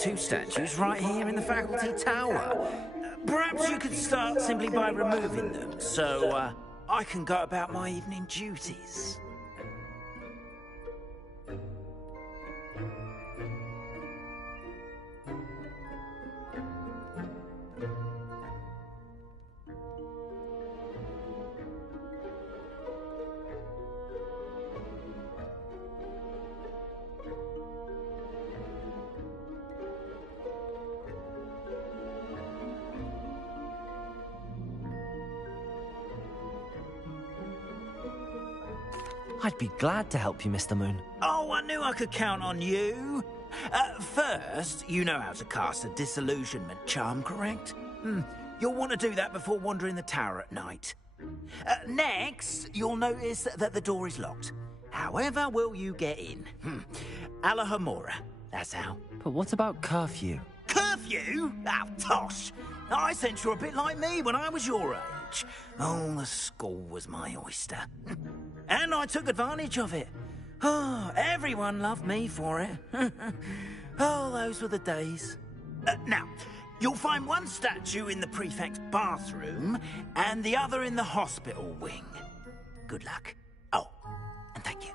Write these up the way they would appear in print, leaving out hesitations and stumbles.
two statues right here in the faculty tower. Perhaps you could start simply by removing them, so I can go about my evening duties. I'd be glad to help you, Mr. Moon. Oh, I knew I could count on you. First, you know how to cast a disillusionment charm, correct? You'll want to do that before wandering the tower at night. Next, you'll notice that the door is locked. However will you get in? Alahomora, that's how. But what about curfew? Curfew? Oh, tosh! I sense you're a bit like me when I was your age. Oh, the school was my oyster. And I took advantage of it. Oh, everyone loved me for it. Oh, those were the days. Now, you'll find one statue in the prefect's bathroom and the other in the hospital wing. Good luck. Oh, and thank you.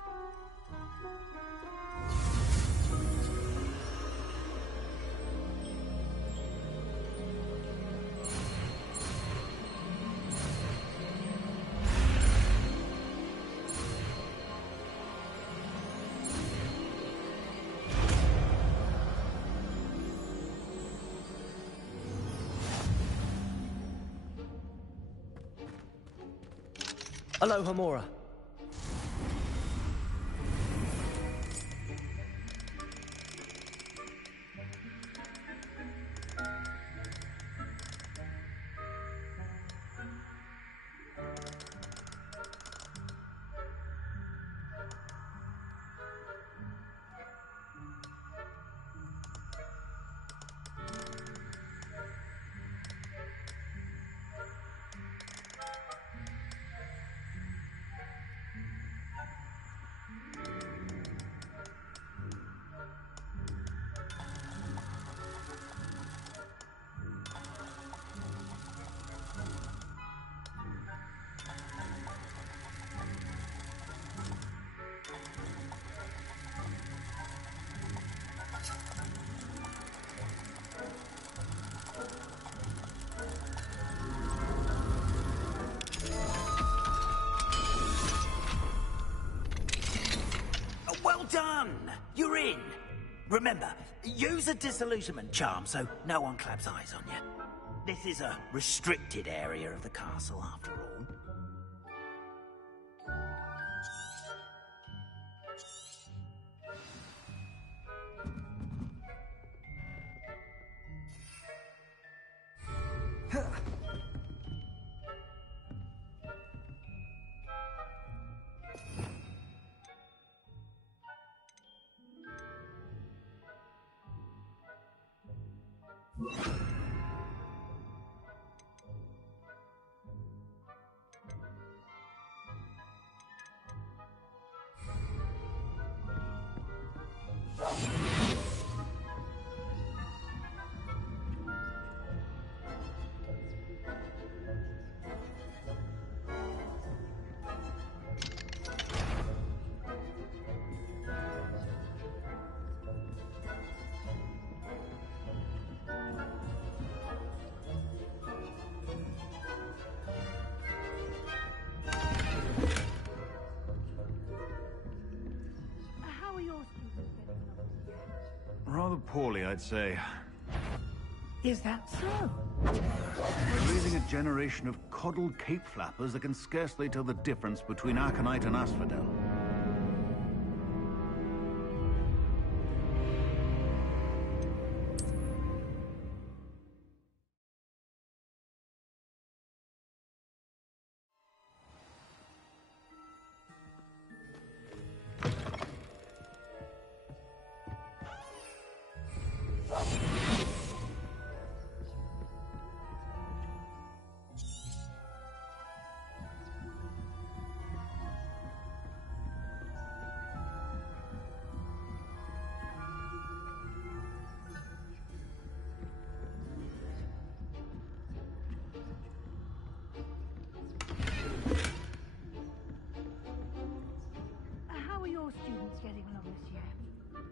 Alohomora. Well done! You're in! Remember, use a disillusionment charm so no one claps eyes on you. This is a restricted area of the castle, after all. Rather poorly, I'd say. Is that so? We're raising a generation of coddled cape flappers that can scarcely tell the difference between Aconite and Asphodel.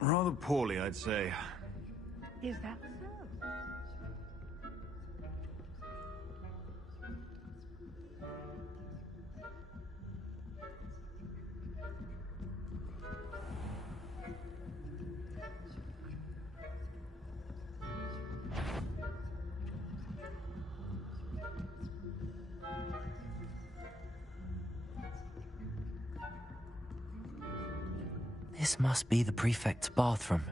Rather poorly, I'd say. Is that so? This must be the prefect's bathroom.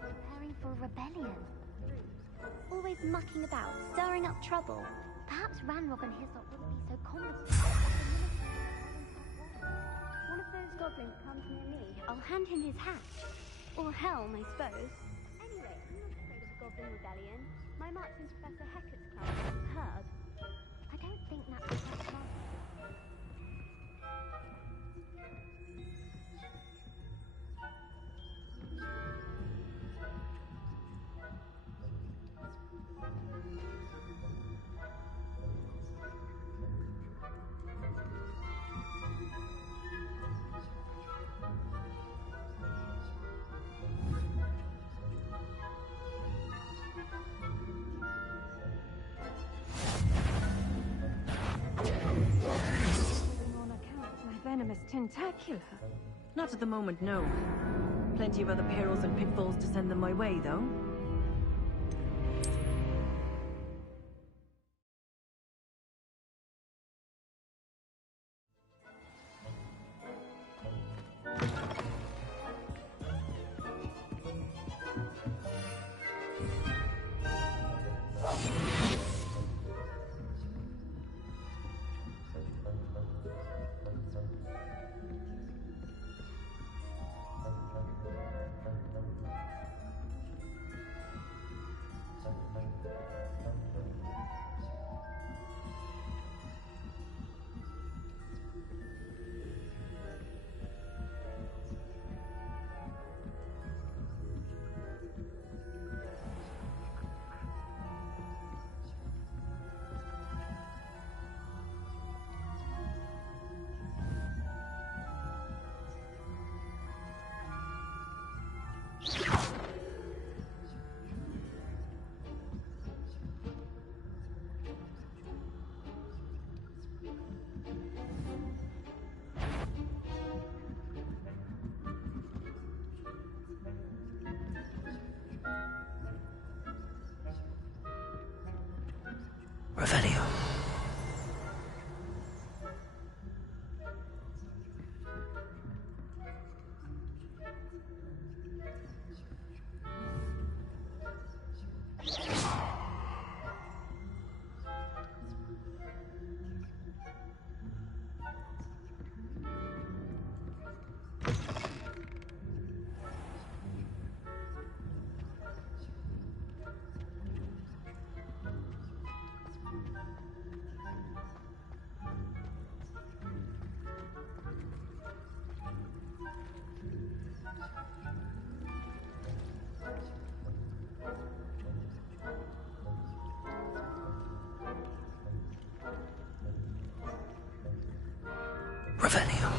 Preparing for a rebellion. Always mucking about, stirring up trouble. Perhaps Ranrock and Hyssop wouldn't be so competent. One of those goblins comes near me, I'll hand him his hat. Or helm, I suppose. Anyway, I'm not afraid of a goblin rebellion. My mark's in Professor Hecat's class, Herb. I don't think that's the right class. On account of my venomous tentacular? Not at the moment, no. Plenty of other perils and pitfalls to send them my way, though. Revelio. Revelio.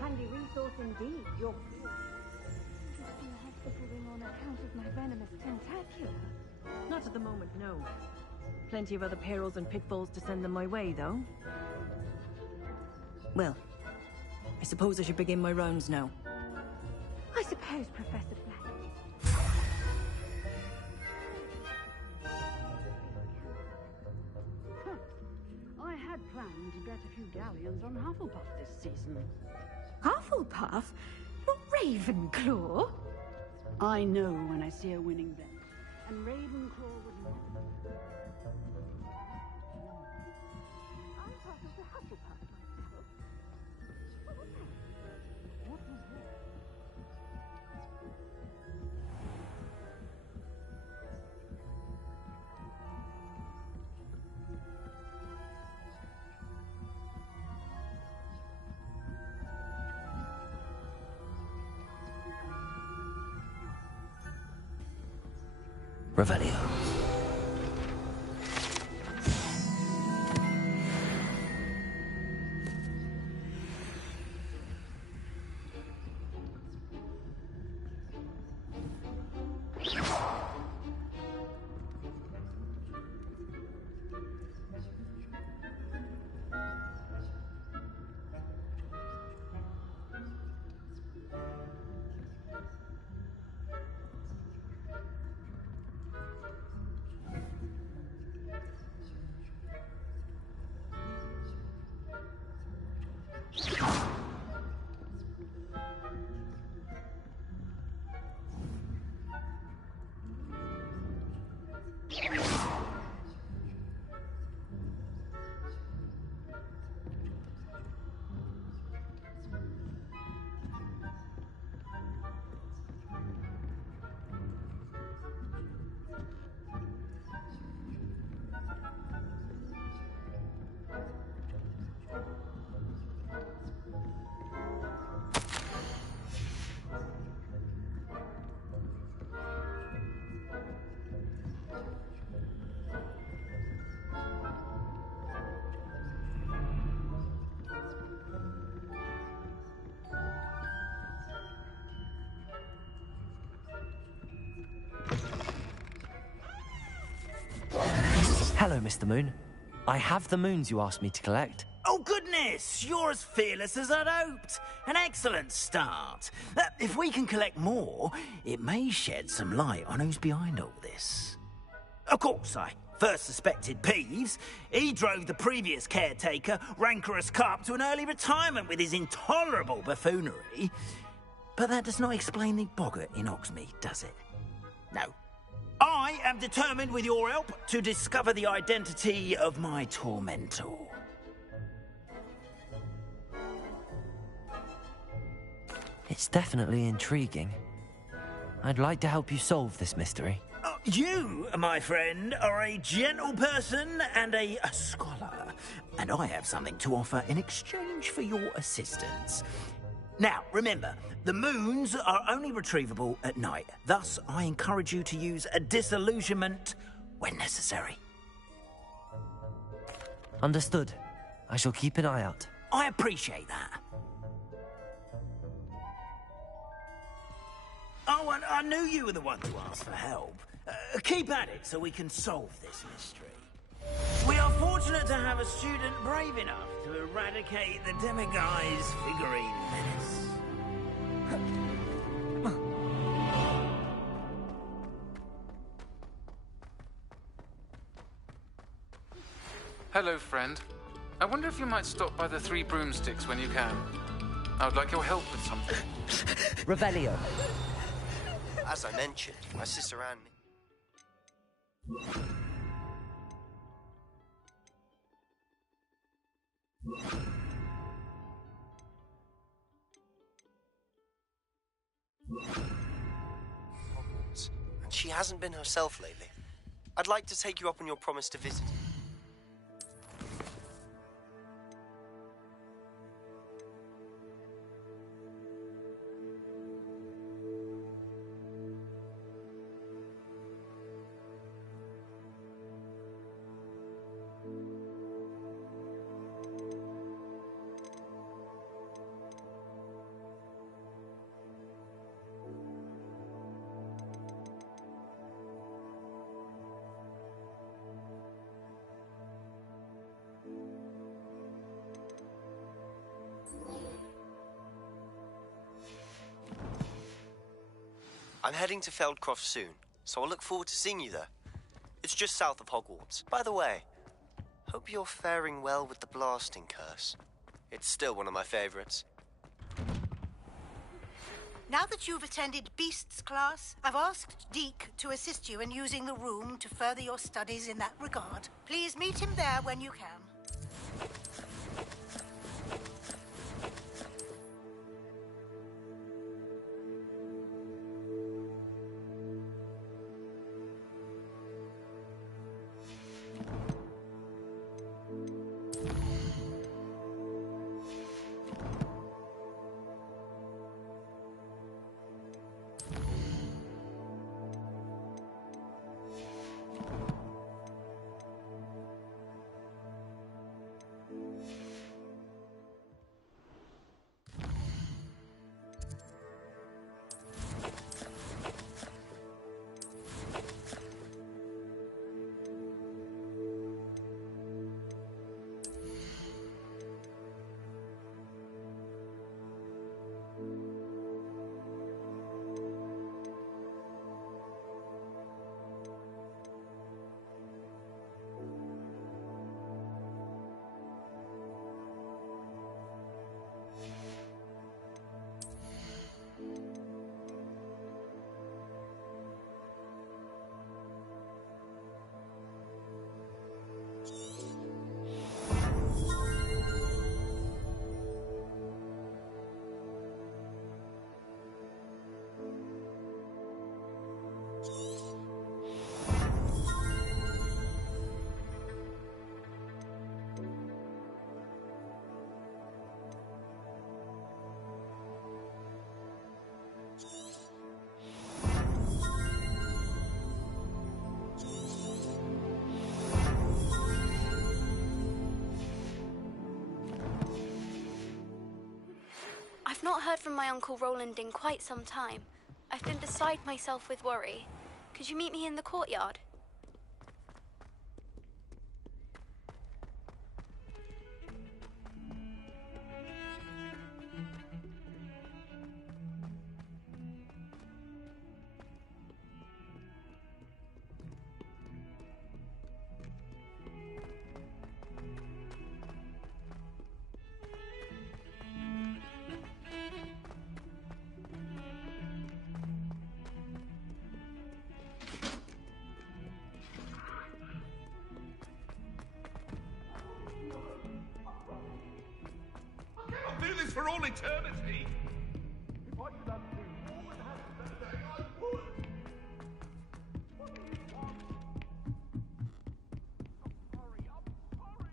Handy resource indeed. Your Just in the hospital my venomous tentacular? Not at the moment, no. Plenty of other perils and pitfalls to send them my way, though. Well, I suppose I should begin my rounds now. I suppose, Professor Black. I had planned to bet a few galleons on Hufflepuff this season. Hufflepuff? Not Ravenclaw? I know when I see a winning bet, and Ravenclaw would never. I'm part of the Hufflepuff myself. What was that? What was that? Revelio. Hello, Mr. Moon. I have the moons you asked me to collect. Oh, goodness! You're as fearless as I'd hoped. An excellent start. If we can collect more, it may shed some light on who's behind all this. Of course, I first suspected Peeves. He drove the previous caretaker, Rancorous Carp, to an early retirement with his intolerable buffoonery. But that does not explain the boggart in Hogsmeade, does it? No. I am determined, with your help, to discover the identity of my tormentor. It's definitely intriguing. I'd like to help you solve this mystery. You, my friend, are a gentle person and a scholar, and I have something to offer in exchange for your assistance. Now, remember, the moons are only retrievable at night. Thus, I encourage you to use a disillusionment when necessary. Understood. I shall keep an eye out. I appreciate that. Oh, and I knew you were the one to ask for help. Keep at it so we can solve this mystery. We are fortunate to have a student brave enough to eradicate the Demiguise figurine menace. Hello, friend. I wonder if you might stop by the Three Broomsticks when you can. I would like your help with something. Revelio. As I mentioned, my sister Anne... Hogwarts, and she hasn't been herself lately. I'd like to take you up on your promise to visit. I'm heading to Feldcroft soon, so I'll look forward to seeing you there. It's just south of Hogwarts. By the way, hope you're faring well with the blasting curse. It's still one of my favorites. Now that you've attended Beasts class, I've asked Deke to assist you in using the room to further your studies in that regard. Please meet him there when you can. I've not heard from my Uncle Roland in quite some time. I've been beside myself with worry. Could you meet me in the courtyard? I'll do this for all eternity. If I could undo all that happened that day, I would. What do you want? I'm sorry.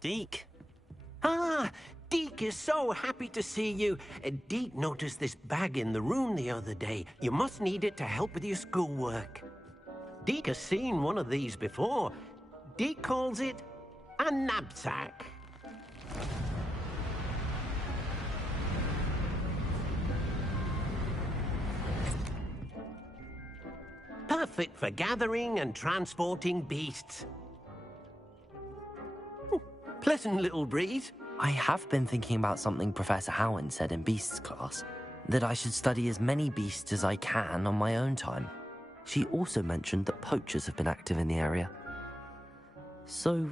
Deke. Ah, Deke is so happy to see you. Deke noticed this bag in the room the other day. You must need it to help with your schoolwork. Deke has seen one of these before. Deke calls it a knapsack. Perfect for gathering and transporting beasts. Pleasant little breeze. I have been thinking about something Professor Howard said in Beasts class, that I should study as many beasts as I can on my own time. She also mentioned that poachers have been active in the area. So,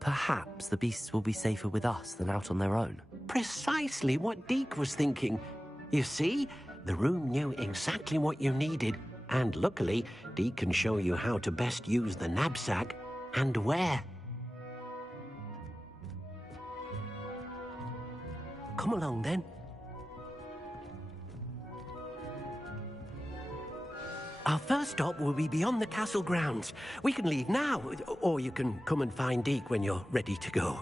perhaps the beasts will be safer with us than out on their own. Precisely what Deke was thinking. You see, the room knew exactly what you needed, and luckily, Deke can show you how to best use the knapsack and where. Come along, then. Our first stop will be beyond the castle grounds. We can leave now, or you can come and find Deke when you're ready to go.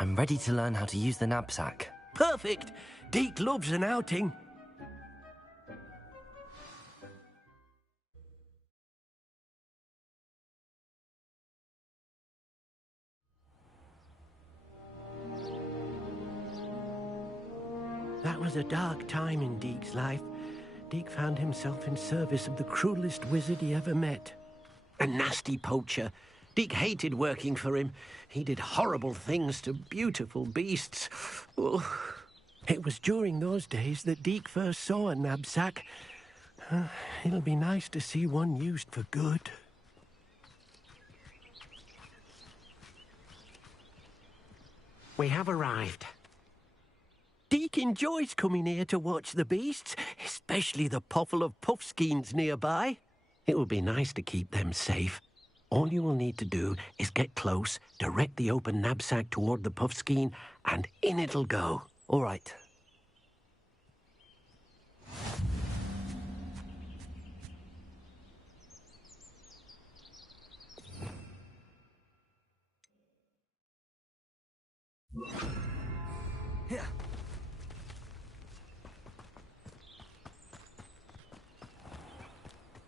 I'm ready to learn how to use the knapsack. Perfect! Deke loves an outing. That was a dark time in Deke's life. Deke found himself in service of the cruelest wizard he ever met. A nasty poacher. Deke hated working for him. He did horrible things to beautiful beasts. Oh. It was during those days that Deke first saw a knapsack. It'll be nice to see one used for good. We have arrived. Deke enjoys coming here to watch the beasts, especially the potful of puffskeins nearby. It will be nice to keep them safe. All you will need to do is get close, direct the open knapsack toward the puffskein, and in it'll go. All right. Yeah.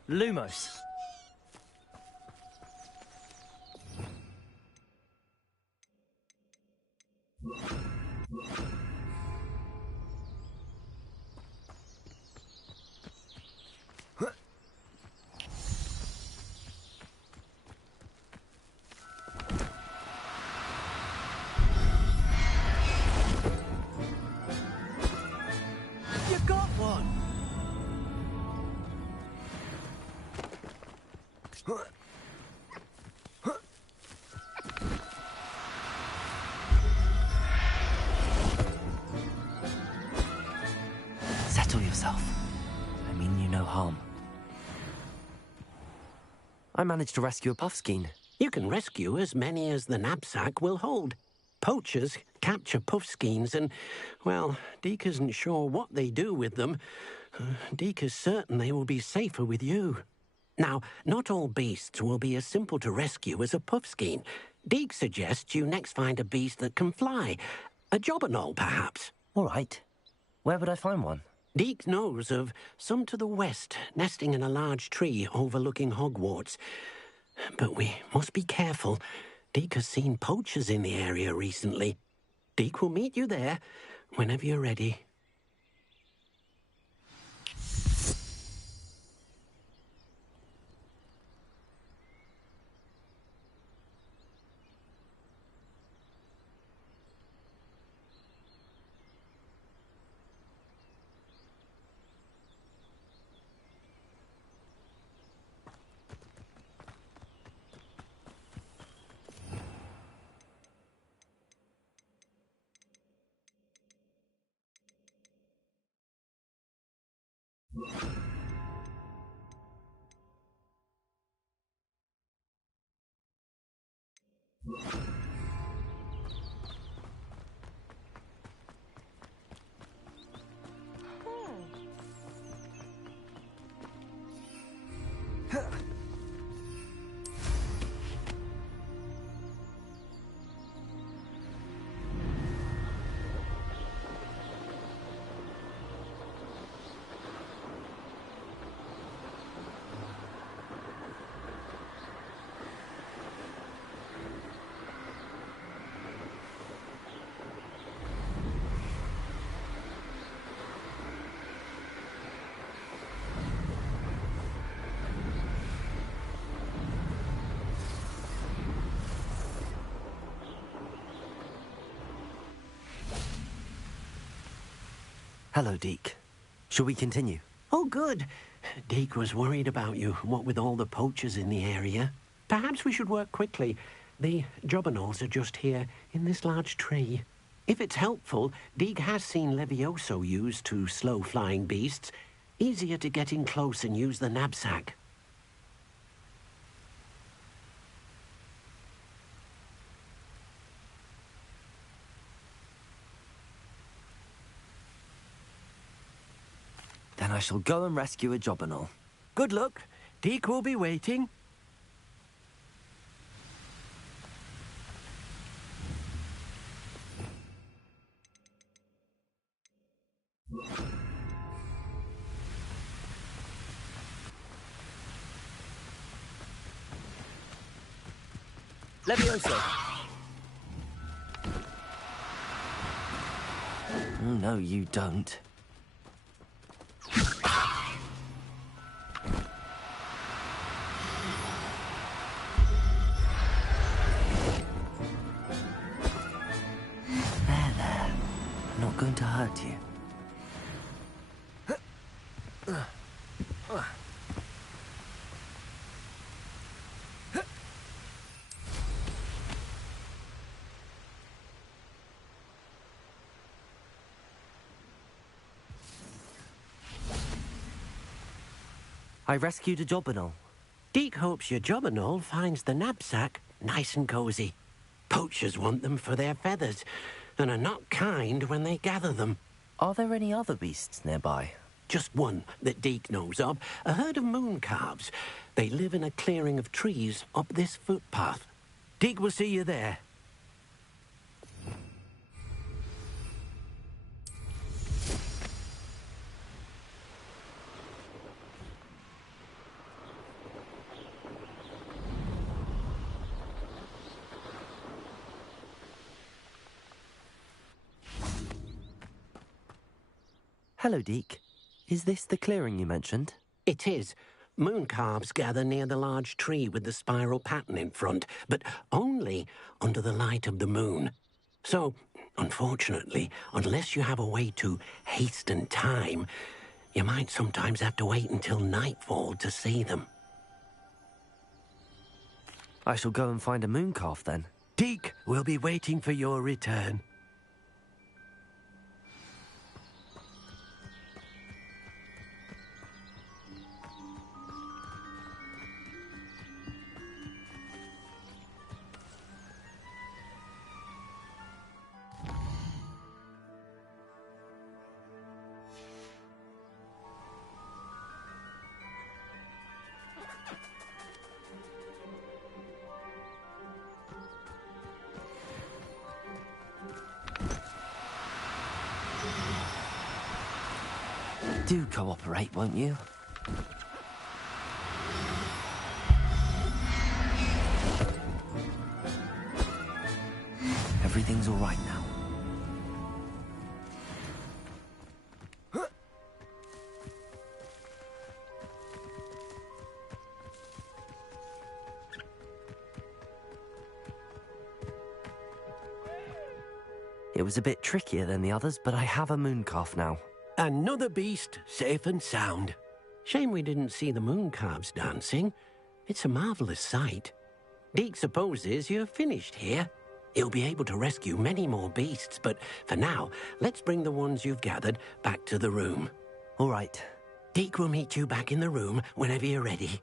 Lumos. You got one! Settle yourself. I mean you no harm. I managed to rescue a puffskein. You can rescue as many as the knapsack will hold. Poachers capture puffskeins and, well, Deke isn't sure what they do with them. Deke is certain they will be safer with you. Now, not all beasts will be as simple to rescue as a puffskein. Deke suggests you next find a beast that can fly. A jobberknoll, perhaps. All right. Where would I find one? Deke knows of some to the west, nesting in a large tree overlooking Hogwarts. But we must be careful. Deke has seen poachers in the area recently. Deke will meet you there whenever you're ready. Hello, Deke. Shall we continue? Oh, good. Deke was worried about you, what with all the poachers in the area. Perhaps we should work quickly. The jobberknolls are just here, in this large tree. If it's helpful, Deke has seen Levioso used to slow flying beasts. Easier to get in close and use the knapsack. Then I shall go and rescue a jobberknoll. Good luck. Deke will be waiting. Levioso! Oh, no, you don't. There. I'm not going to hurt you. I rescued a Jobberknoll. Deke hopes your Jobberknoll finds the knapsack nice and cozy. Poachers want them for their feathers, and are not kind when they gather them. Are there any other beasts nearby? Just one that Deke knows of, a herd of moon calves. They live in a clearing of trees up this footpath. Deke will see you there. Hello, Deke. Is this the clearing you mentioned? It is. Moon calves gather near the large tree with the spiral pattern in front, but only under the light of the moon. So, unfortunately, unless you have a way to hasten time, you might sometimes have to wait until nightfall to see them. I shall go and find a moon calf then. Deke will be waiting for your return. Do cooperate, won't you? Everything's all right now. It was a bit trickier than the others, but I have a moon calf now. Another beast, safe and sound. Shame we didn't see the moon calves dancing. It's a marvellous sight. Deke supposes you're finished here. He'll be able to rescue many more beasts, but for now, let's bring the ones you've gathered back to the room. All right. Deke will meet you back in the room whenever you're ready.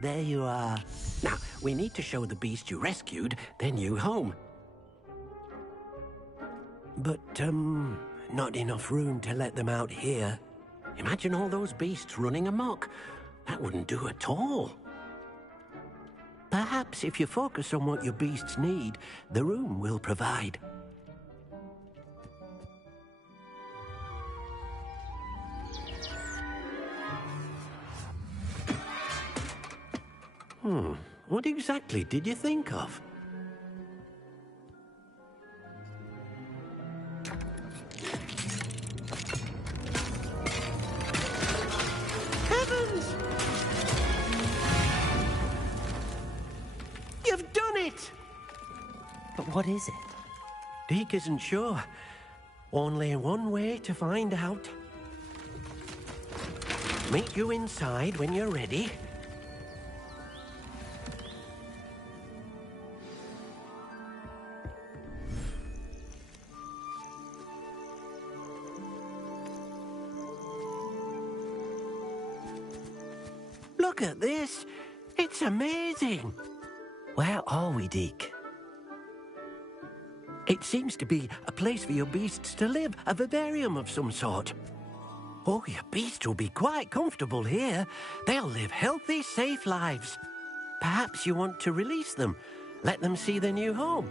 There you are. Now, we need to show the beast you rescued their new home. But, not enough room to let them out here. Imagine all those beasts running amok. That wouldn't do at all. Perhaps if you focus on what your beasts need, the room will provide. What exactly did you think of? Heavens! You've done it! But what is it? Deke isn't sure. Only one way to find out. Meet you inside when you're ready. Look at this. It's amazing. Where are we, Deke? It seems to be a place for your beasts to live, a vivarium of some sort. Oh, your beasts will be quite comfortable here. They'll live healthy, safe lives. Perhaps you want to release them, let them see their new home.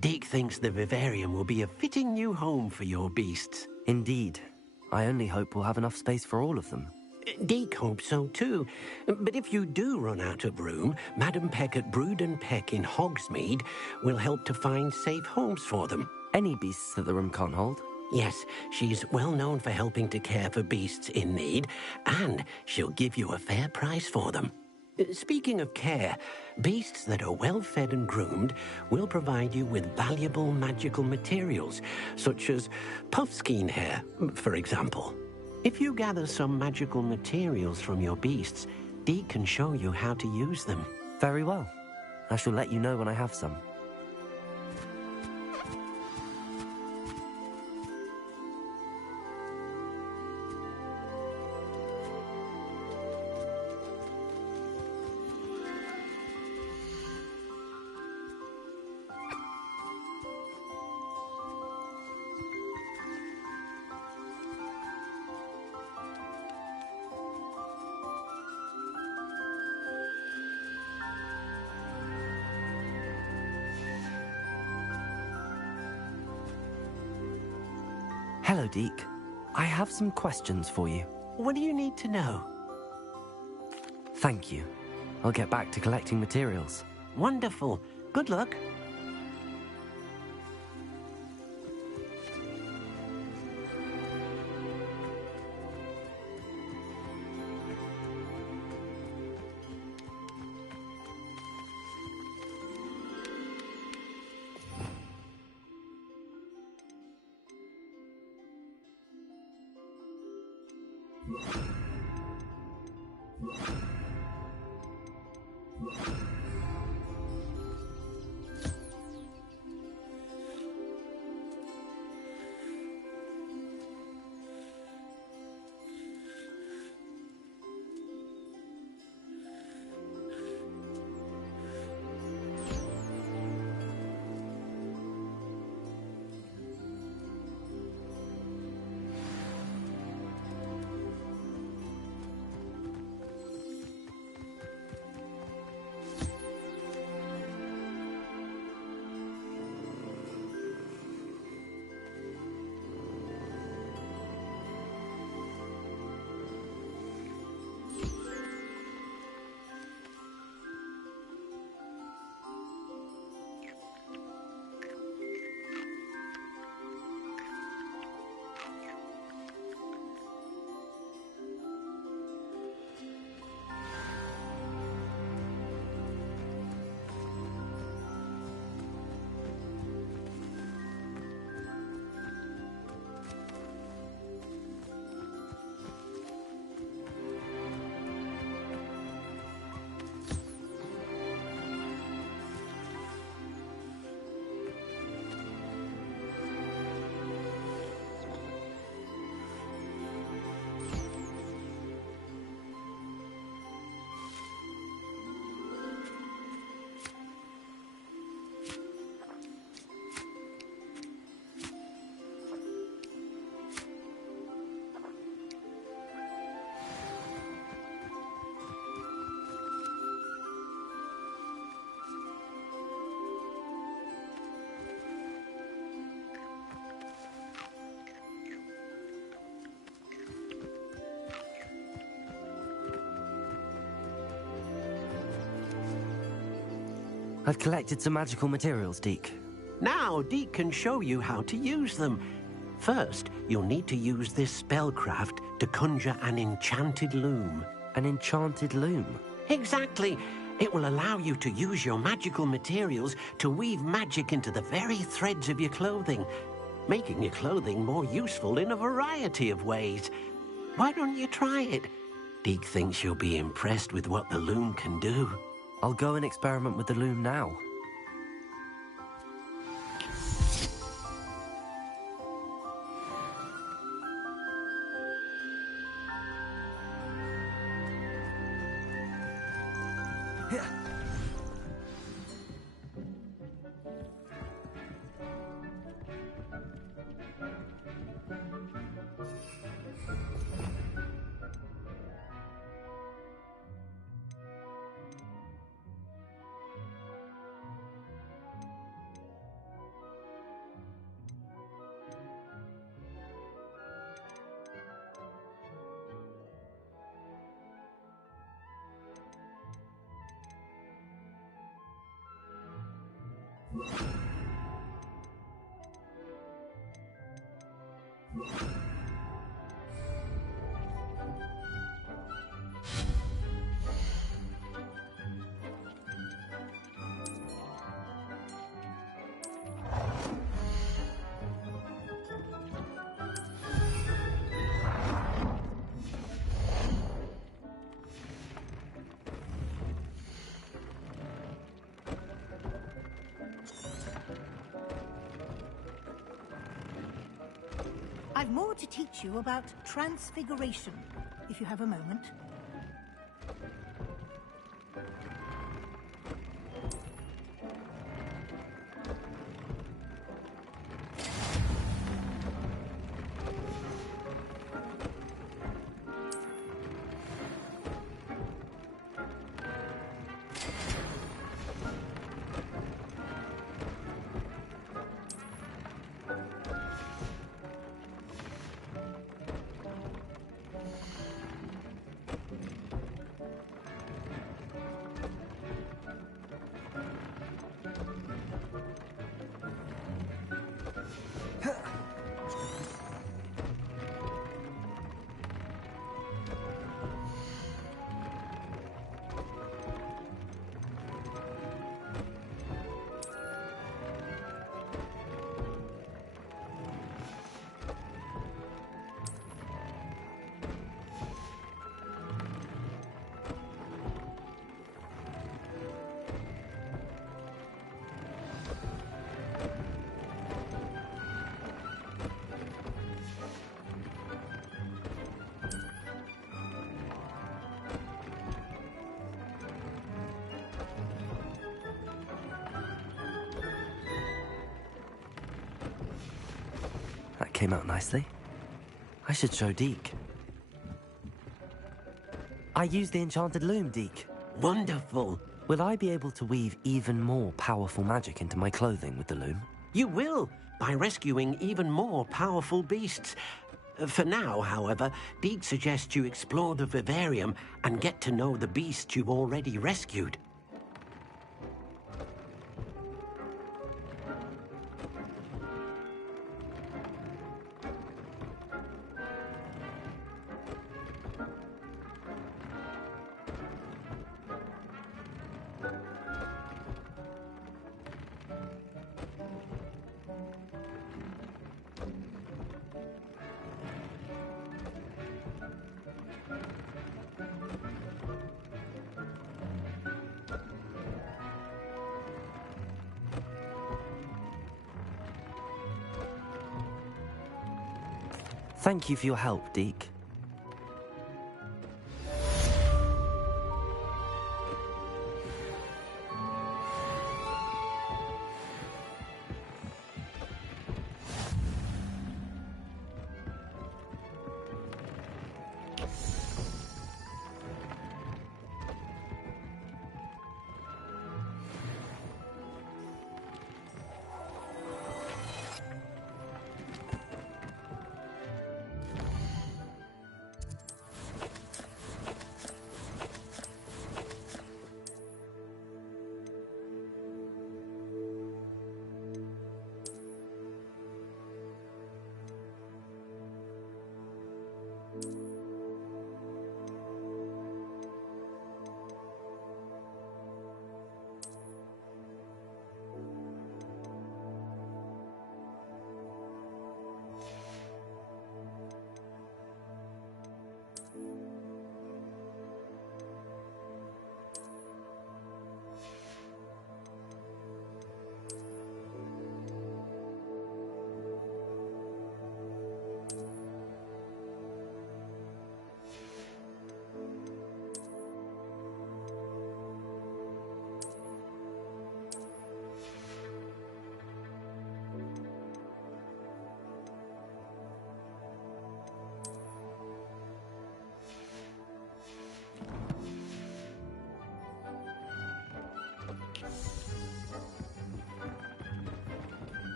Deke thinks the vivarium will be a fitting new home for your beasts. Indeed. I only hope we'll have enough space for all of them. Deke hopes so too. But if you do run out of room, Madam Peck at Brood and Peck in Hogsmeade will help to find safe homes for them. Any beasts that the room can't hold? Yes, she's well known for helping to care for beasts in need, and she'll give you a fair price for them. Speaking of care, beasts that are well fed and groomed will provide you with valuable magical materials, such as puffskein hair, for example. If you gather some magical materials from your beasts, Deke can show you how to use them. Very well. I shall let you know when I have some. Hello, Deke. I have some questions for you. What do you need to know? Thank you. I'll get back to collecting materials. Wonderful. Good luck. I've collected some magical materials, Deke. Now, Deke can show you how to use them. First, you'll need to use this spellcraft to conjure an enchanted loom. An enchanted loom? Exactly. It will allow you to use your magical materials to weave magic into the very threads of your clothing, making your clothing more useful in a variety of ways. Why don't you try it? Deke thinks you'll be impressed with what the loom can do. I'll go and experiment with the loom now. I've more to teach you about transfiguration, if you have a moment. That came out nicely. I should show Deke. I used the enchanted loom, Deke. Wonderful. Will I be able to weave even more powerful magic into my clothing with the loom? You will, by rescuing even more powerful beasts. For now, however, Deke suggests you explore the vivarium and get to know the beasts you've already rescued. Thank you for your help, Deke.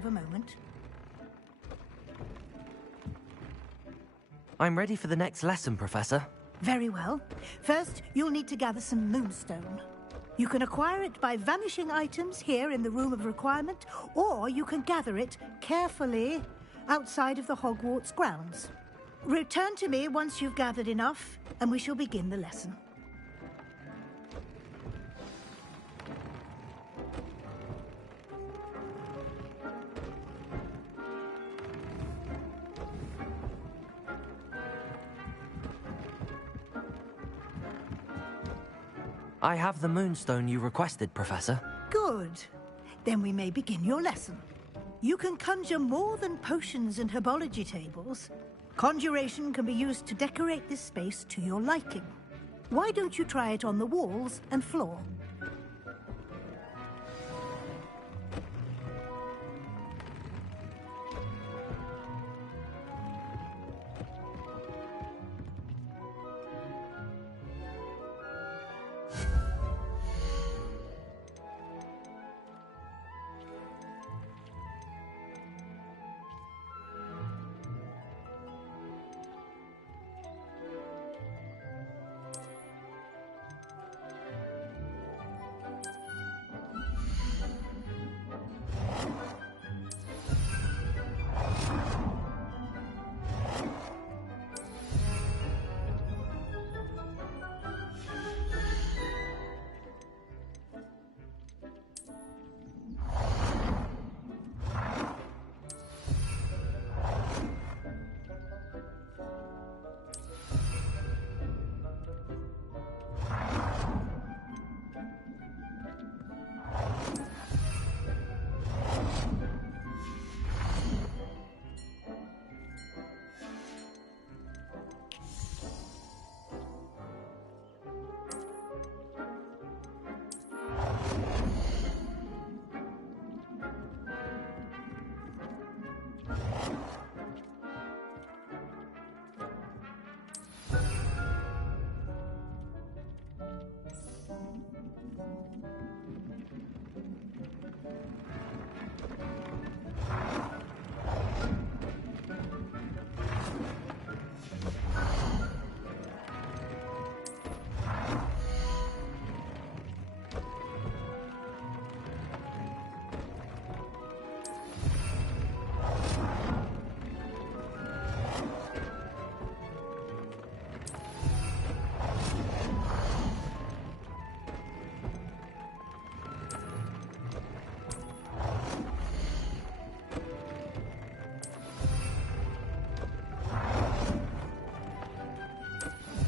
have a moment? I'm ready for the next lesson, Professor. Very well. First, you'll need to gather some moonstone. You can acquire it by vanishing items here in the Room of Requirement, or you can gather it carefully outside of the Hogwarts grounds. Return to me once you've gathered enough, and we shall begin the lesson. I have the moonstone you requested, Professor. Good. Then we may begin your lesson. You can conjure more than potions and herbology tables. Conjuration can be used to decorate this space to your liking. Why don't you try it on the walls and floor?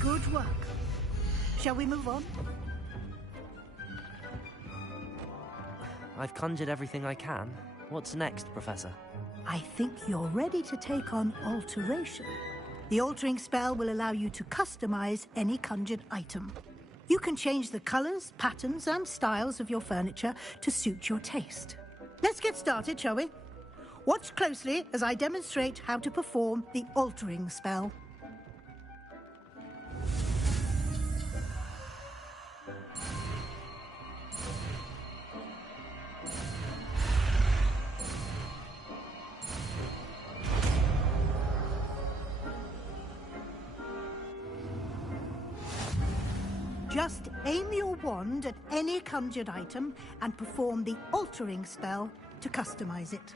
Good work. Shall we move on? I've conjured everything I can. What's next, Professor? I think you're ready to take on alteration. The altering spell will allow you to customize any conjured item. You can change the colors, patterns, and styles of your furniture to suit your taste. Let's get started, shall we? Watch closely as I demonstrate how to perform the altering spell. Just aim your wand at any conjured item and perform the altering spell to customize it.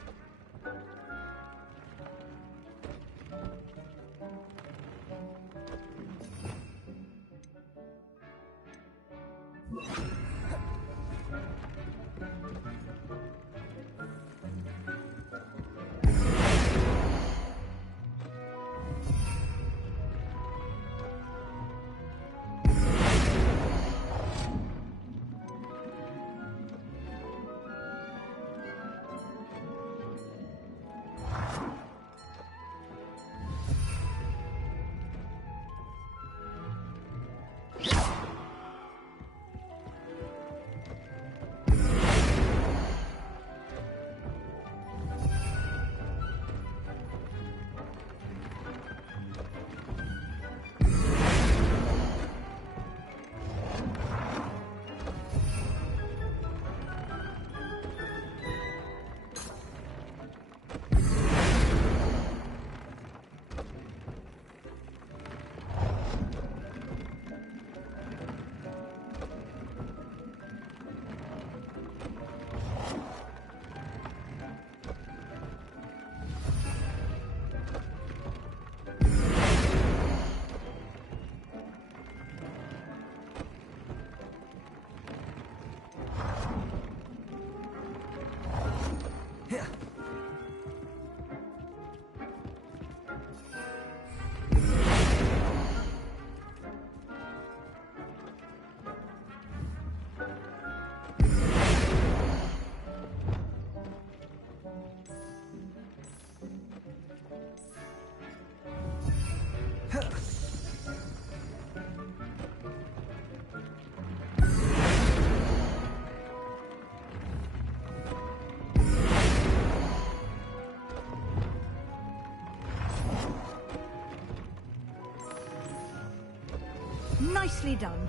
Nicely done.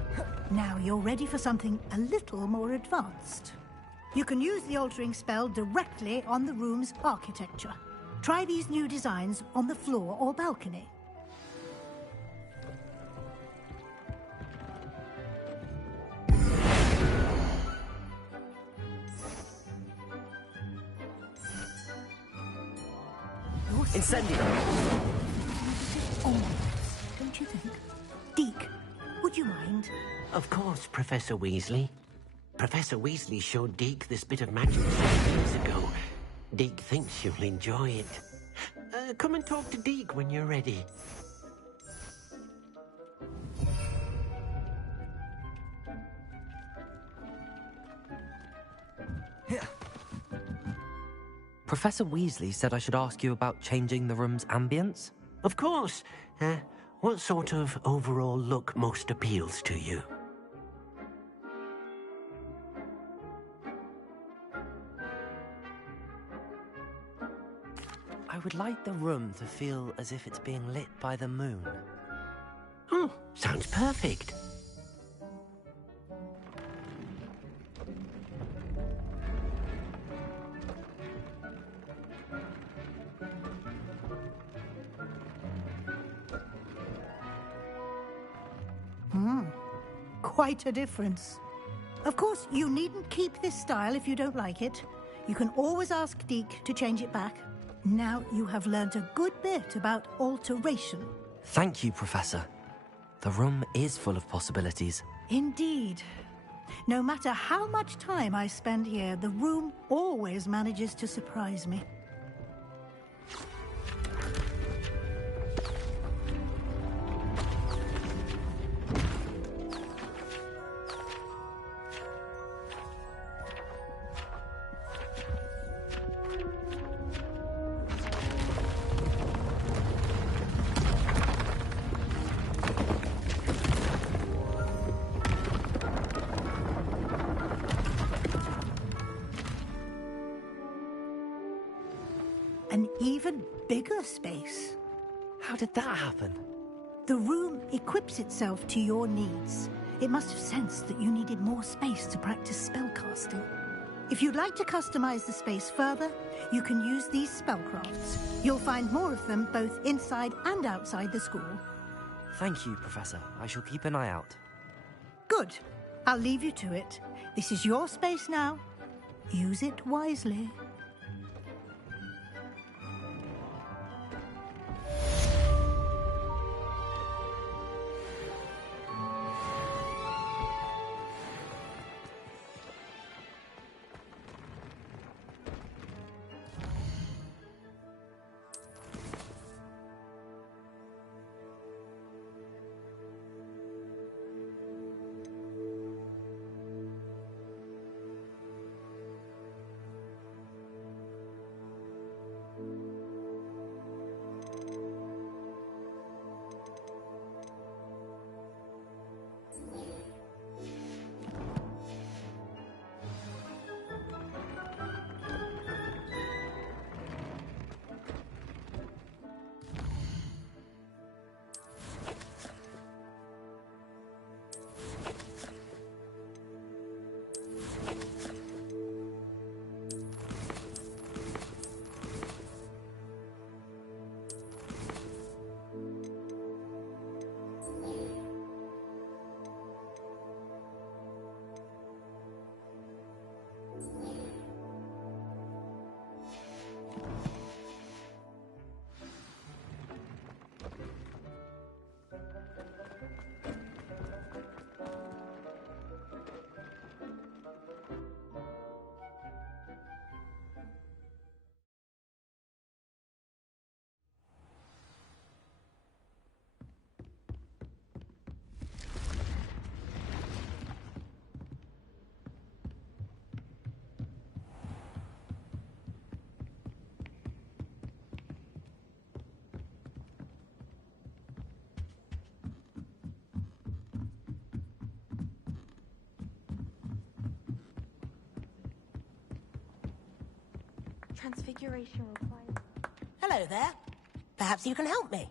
Now you're ready for something a little more advanced. You can use the altering spell directly on the room's architecture. Try these new designs on the floor or balcony. Incendio! Oh, don't you think? Deke, would you mind? Of course, Professor Weasley. Professor Weasley showed Deke this bit of magic some years ago. Deke thinks you'll enjoy it. Come and talk to Deke when you're ready. Professor Weasley said I should ask you about changing the room's ambience? Of course. What sort of overall look most appeals to you? I would like the room to feel as if it's being lit by the moon. Oh, sounds perfect. Quite a difference. Of course, you needn't keep this style if you don't like it. You can always ask Deke to change it back. Now you have learnt a good bit about alteration. Thank you, Professor. The room is full of possibilities. Indeed. No matter how much time I spend here, the room always manages to surprise me. An even bigger space. How did that happen? The room equips itself to your needs. It must have sensed that you needed more space to practice spellcasting. If you'd like to customize the space further, you can use these spellcrafts. You'll find more of them both inside and outside the school. Thank you, Professor. I shall keep an eye out. Good. I'll leave you to it. This is your space now. Use it wisely. Transfiguration required. Hello there. Perhaps you can help me.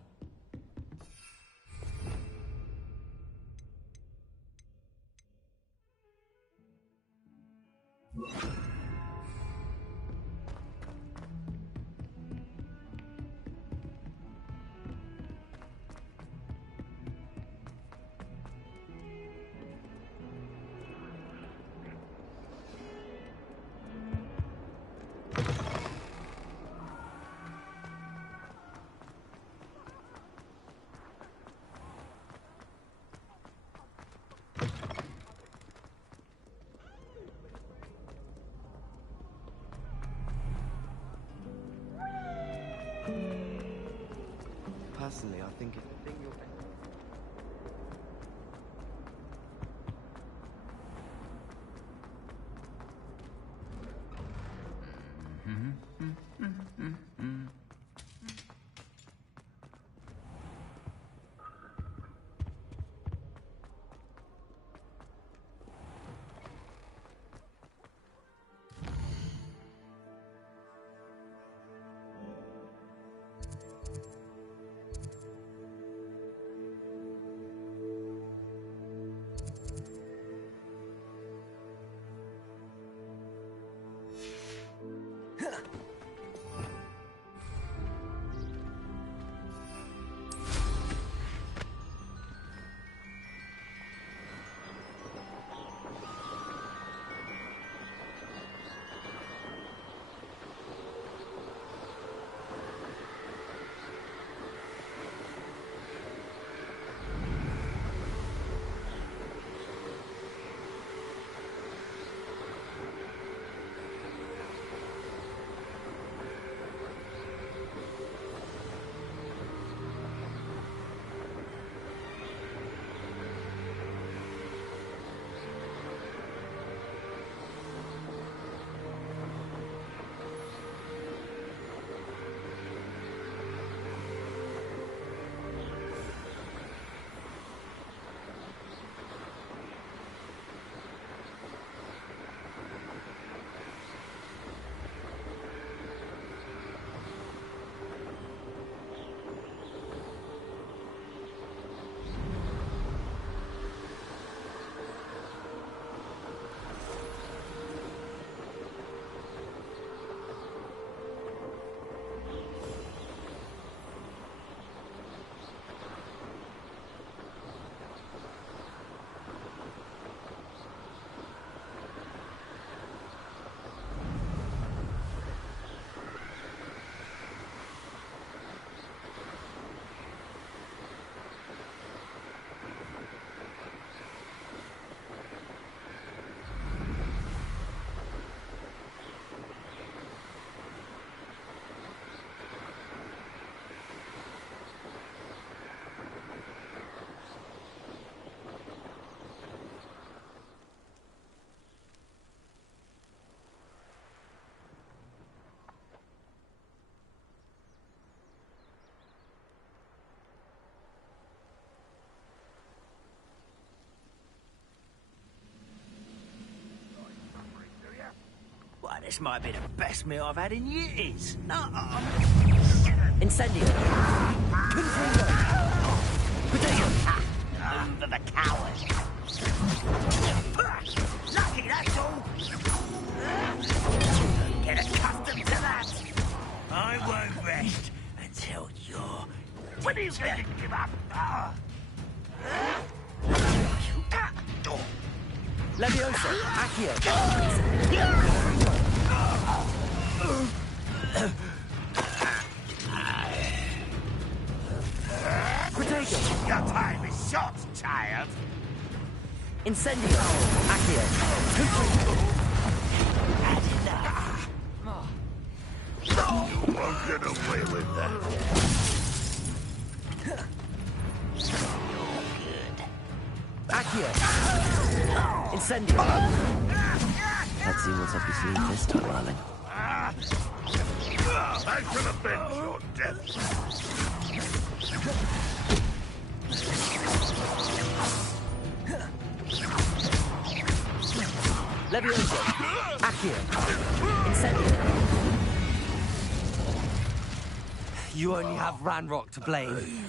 Personally, I think if the thing you're... Why, this might be the best meal I've had in years. Incendio! Confringo! Potato! Over the coward. Lucky, that's all. Get accustomed to that. I won't rest until you're... When are you going to give up? Levioso! Accio! Protego! Your time is short, child. Incendio! Accio! Had enough. You won't get away with that. You're good. Accio! Incendio! Let's see what's up your sleeve this time, darling. I shall avenge your death. Levioso! Accio! Incendio! You only have Ranrock to blame.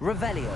Revelio.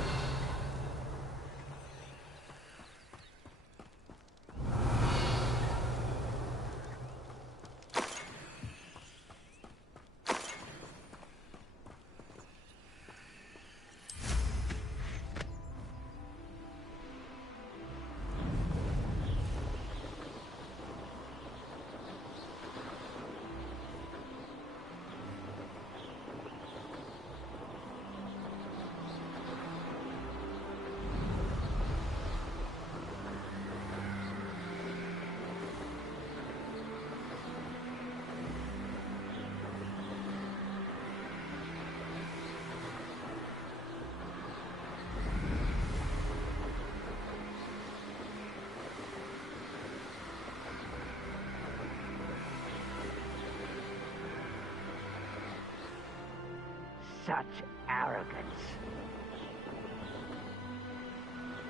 Such arrogance.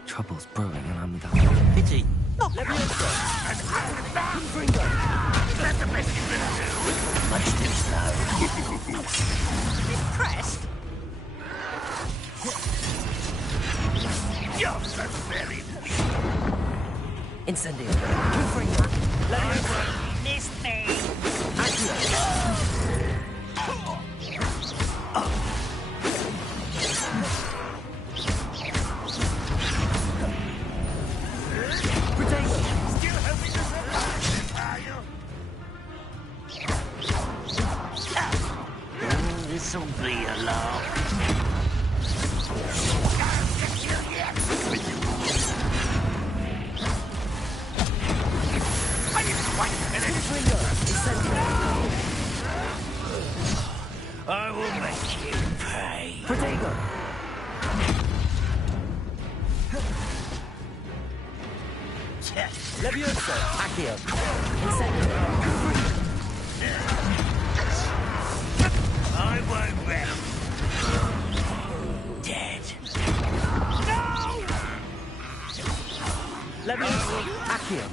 Trouble's brewing and I'm without pity. Let me answer. Is that the best you're gonna do? Much too slow. Impressed? You're so very Incendio. Miss me. This'll be a laugh. I didn't quite finish. I will make you pay. Protego. Levioso. Accio. Incendio. I won't rest. Dead. No! Levioso. Accio.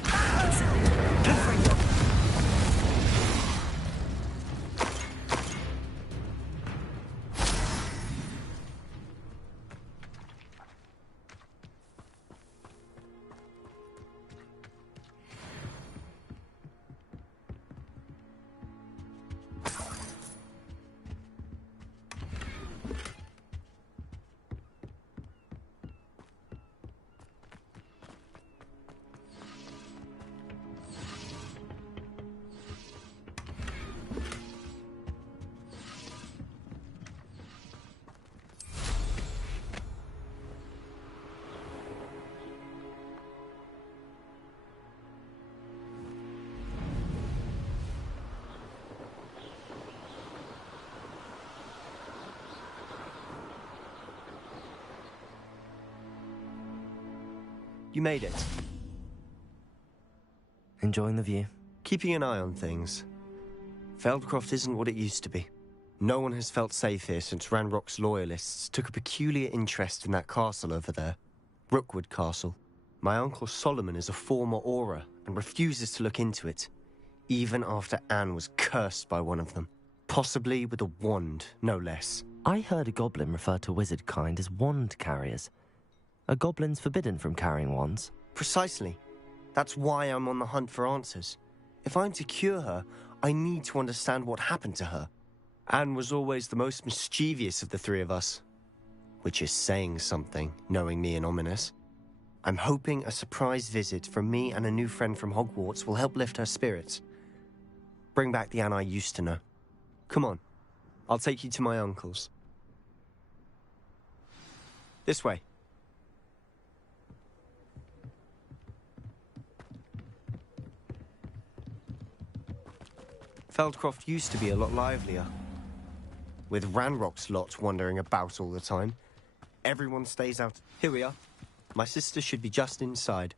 You made it. Enjoying the view? Keeping an eye on things. Feldcroft isn't what it used to be. No one has felt safe here since Ranrock's loyalists took a peculiar interest in that castle over there. Rookwood Castle. My uncle Solomon is a former Auror and refuses to look into it, even after Anne was cursed by one of them. Possibly with a wand, no less. I heard a goblin refer to wizard kind as wand carriers. Are goblins forbidden from carrying wands? Precisely. That's why I'm on the hunt for answers. If I'm to cure her, I need to understand what happened to her. Anne was always the most mischievous of the three of us. Which is saying something, knowing me and Ominous. I'm hoping a surprise visit from me and a new friend from Hogwarts will help lift her spirits. Bring back the Anne I used to know. Come on. I'll take you to my uncle's. This way. Feldcroft used to be a lot livelier. With Ranrock's lot wandering about all the time. Everyone stays out. Here we are. My sister should be just inside.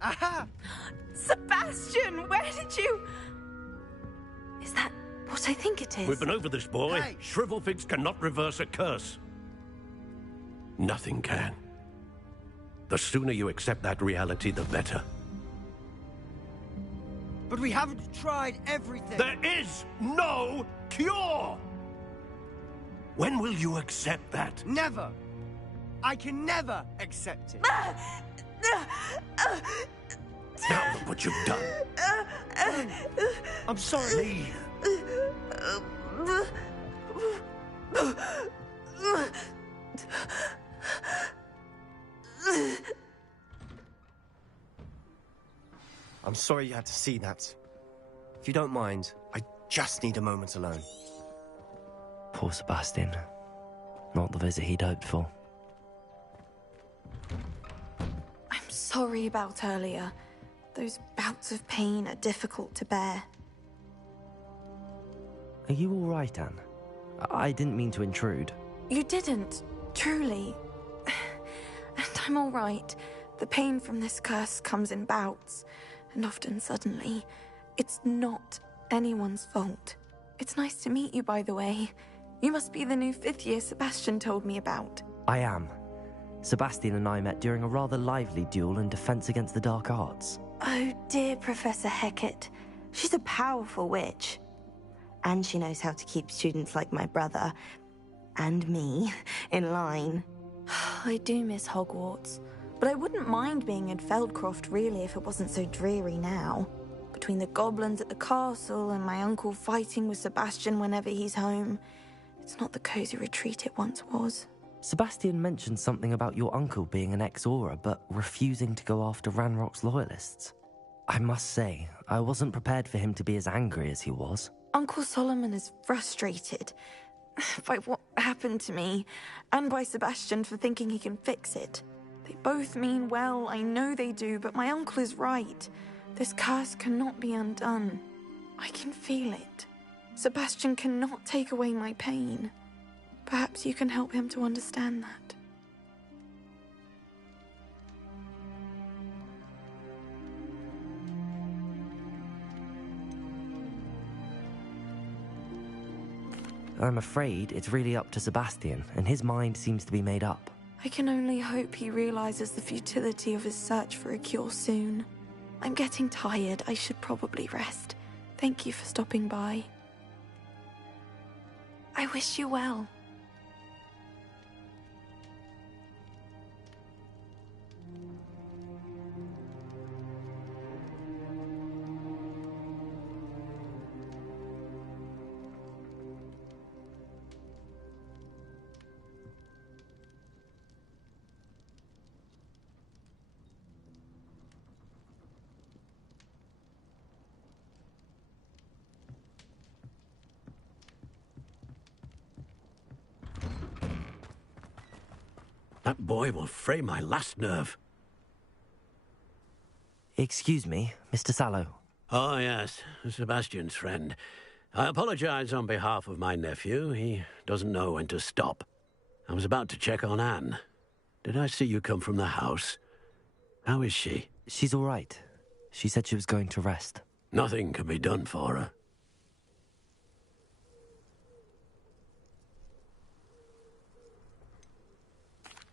Aha! Sebastian, where did you... Is that what I think it is? We've been over this, boy. Hey. Shrivelfigs cannot reverse a curse. Nothing can. The sooner you accept that reality, the better. But we haven't tried everything. There is no cure! When will you accept that? Never! I can never accept it. Now look what you've done. I'm sorry. Leave. I'm sorry you had to see that. If you don't mind, I just need a moment alone. Poor Sebastian. Not the visit he'd hoped for. I'm sorry about earlier. Those bouts of pain are difficult to bear. Are you all right, Anne? I didn't mean to intrude. You didn't, truly. And I'm all right. The pain from this curse comes in bouts, and often suddenly. It's not anyone's fault. It's nice to meet you, by the way. You must be the new 5th year Sebastian told me about. I am. Sebastian and I met during a rather lively duel in Defense Against the Dark Arts. Oh dear, Professor Hecat. She's a powerful witch. And she knows how to keep students like my brother, and me, in line. I do miss Hogwarts, but I wouldn't mind being in Feldcroft really if it wasn't so dreary now. Between the goblins at the castle and my uncle fighting with Sebastian whenever he's home, it's not the cozy retreat it once was. Sebastian mentioned something about your uncle being an ex-Auror, but refusing to go after Ranrock's loyalists. I must say, I wasn't prepared for him to be as angry as he was. Uncle Solomon is frustrated by what happened to me, and by Sebastian for thinking he can fix it. They both mean well, I know they do, but my uncle is right. This curse cannot be undone. I can feel it. Sebastian cannot take away my pain. Perhaps you can help him to understand that. I'm afraid it's really up to Sebastian, and his mind seems to be made up. I can only hope he realizes the futility of his search for a cure soon. I'm getting tired. I should probably rest. Thank you for stopping by. I wish you well. That boy will fray my last nerve. Excuse me, Mr. Sallow. Oh, yes, Sebastian's friend. I apologize on behalf of my nephew. He doesn't know when to stop. I was about to check on Anne. Did I see you come from the house? How is she? She's all right. She said she was going to rest. Nothing can be done for her.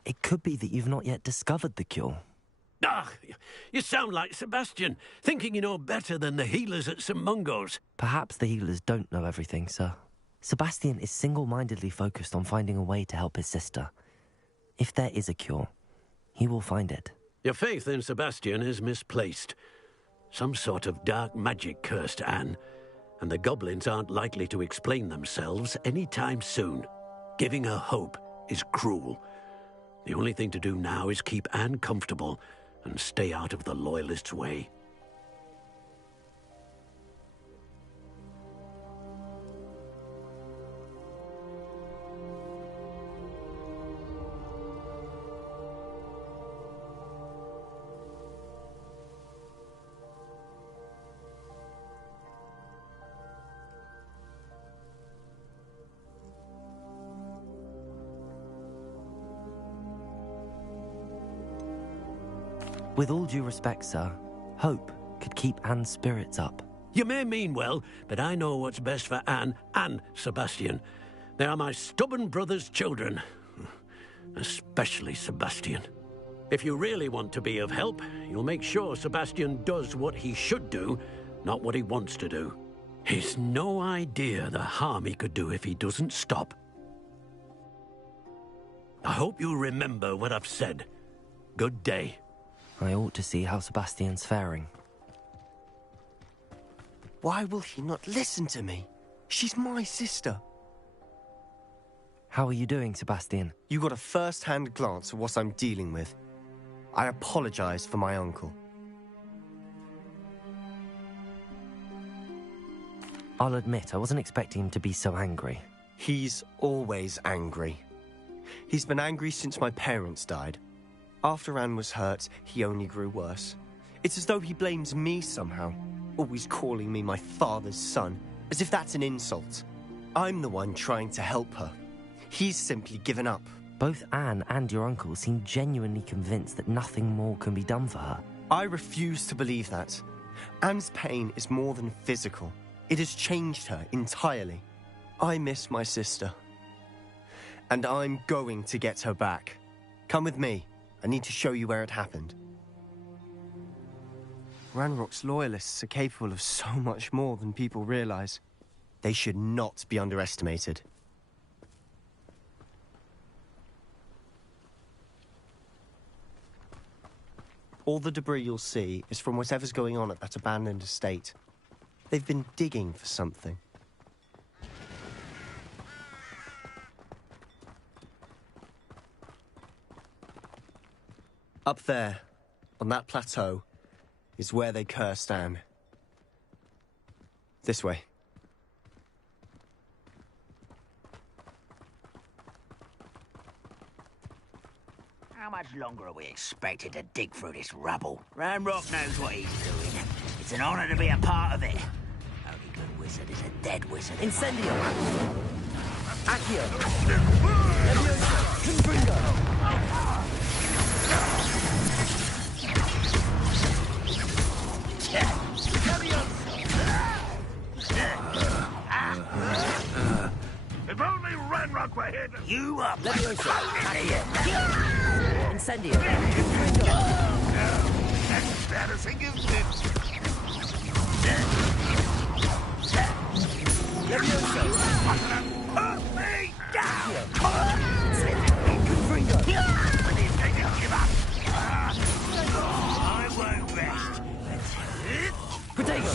It could be that you've not yet discovered the cure. Ah, you sound like Sebastian, thinking you know better than the healers at St. Mungo's. Perhaps the healers don't know everything, sir. Sebastian is single-mindedly focused on finding a way to help his sister. If there is a cure, he will find it. Your faith in Sebastian is misplaced. Some sort of dark magic cursed Anne, and the goblins aren't likely to explain themselves anytime soon. Giving her hope is cruel. The only thing to do now is keep Anne comfortable and stay out of the Loyalists' way. With all due respect, sir, hope could keep Anne's spirits up. You may mean well, but I know what's best for Anne and Sebastian. They are my stubborn brother's children. especially Sebastian. If you really want to be of help, you'll make sure Sebastian does what he should do, not what he wants to do. He's no idea the harm he could do if he doesn't stop. I hope you remember what I've said. Good day. I ought to see how Sebastian's faring. Why will he not listen to me? She's my sister. How are you doing, Sebastian? You got a first-hand glance at what I'm dealing with. I apologize for my uncle. I'll admit, I wasn't expecting him to be so angry. He's always angry. He's been angry since my parents died. After Anne was hurt, he only grew worse. It's as though he blames me somehow, always calling me my father's son, as if that's an insult. I'm the one trying to help her. He's simply given up. Both Anne and your uncle seem genuinely convinced that nothing more can be done for her. I refuse to believe that. Anne's pain is more than physical. It has changed her entirely. I miss my sister. And I'm going to get her back. Come with me. I need to show you where it happened. Ranrock's loyalists are capable of so much more than people realize. They should not be underestimated. All the debris you'll see is from whatever's going on at that abandoned estate. They've been digging for something. Up there, on that plateau, is where they cursed Anne. This way. How much longer are we expected to dig through this rubble? Ranrock knows what he's doing. It's an honor to be a part of it. Only good wizard is a dead wizard. Incendio! Accio! Leviosa! Confringo! If only Ranrock were here to... You are... Leviosa! Accio! Incendio! That's embarrassing, isn't it? Leviosa! Hurt me! Confringo! When he's taking give up. I won't rest. Protego!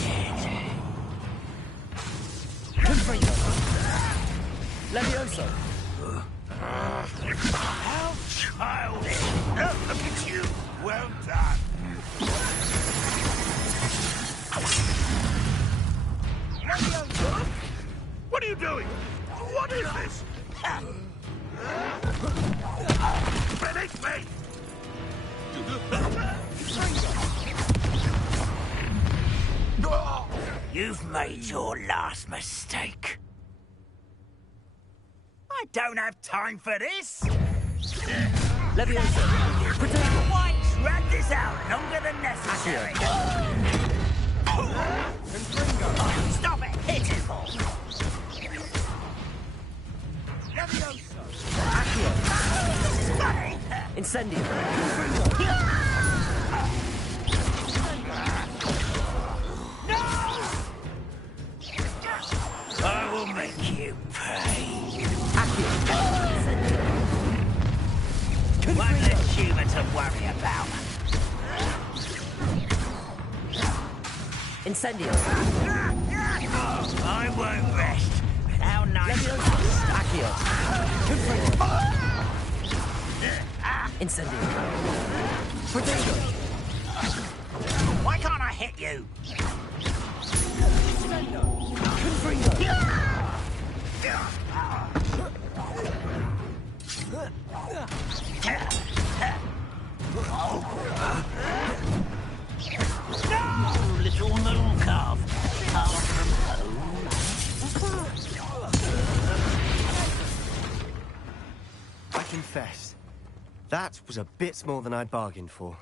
Confringo! Leviosa! How childish! Oh, look at you! Well done! What are you doing? What is this? Finish me! You've made your last mistake. I don't have time for this. Leviosa! Protego! Why drag this out longer than necessary? Stop it! Hit it, Paul! Leviosa! Accio! Incendio! I will make you pay. One less human to worry about. Incendio! I won't rest. How nice. Accio! Incendio! Protego! Why can't I hit you? No, little moon calf. Far from home. I confess, that was a bit more than I'd bargained for.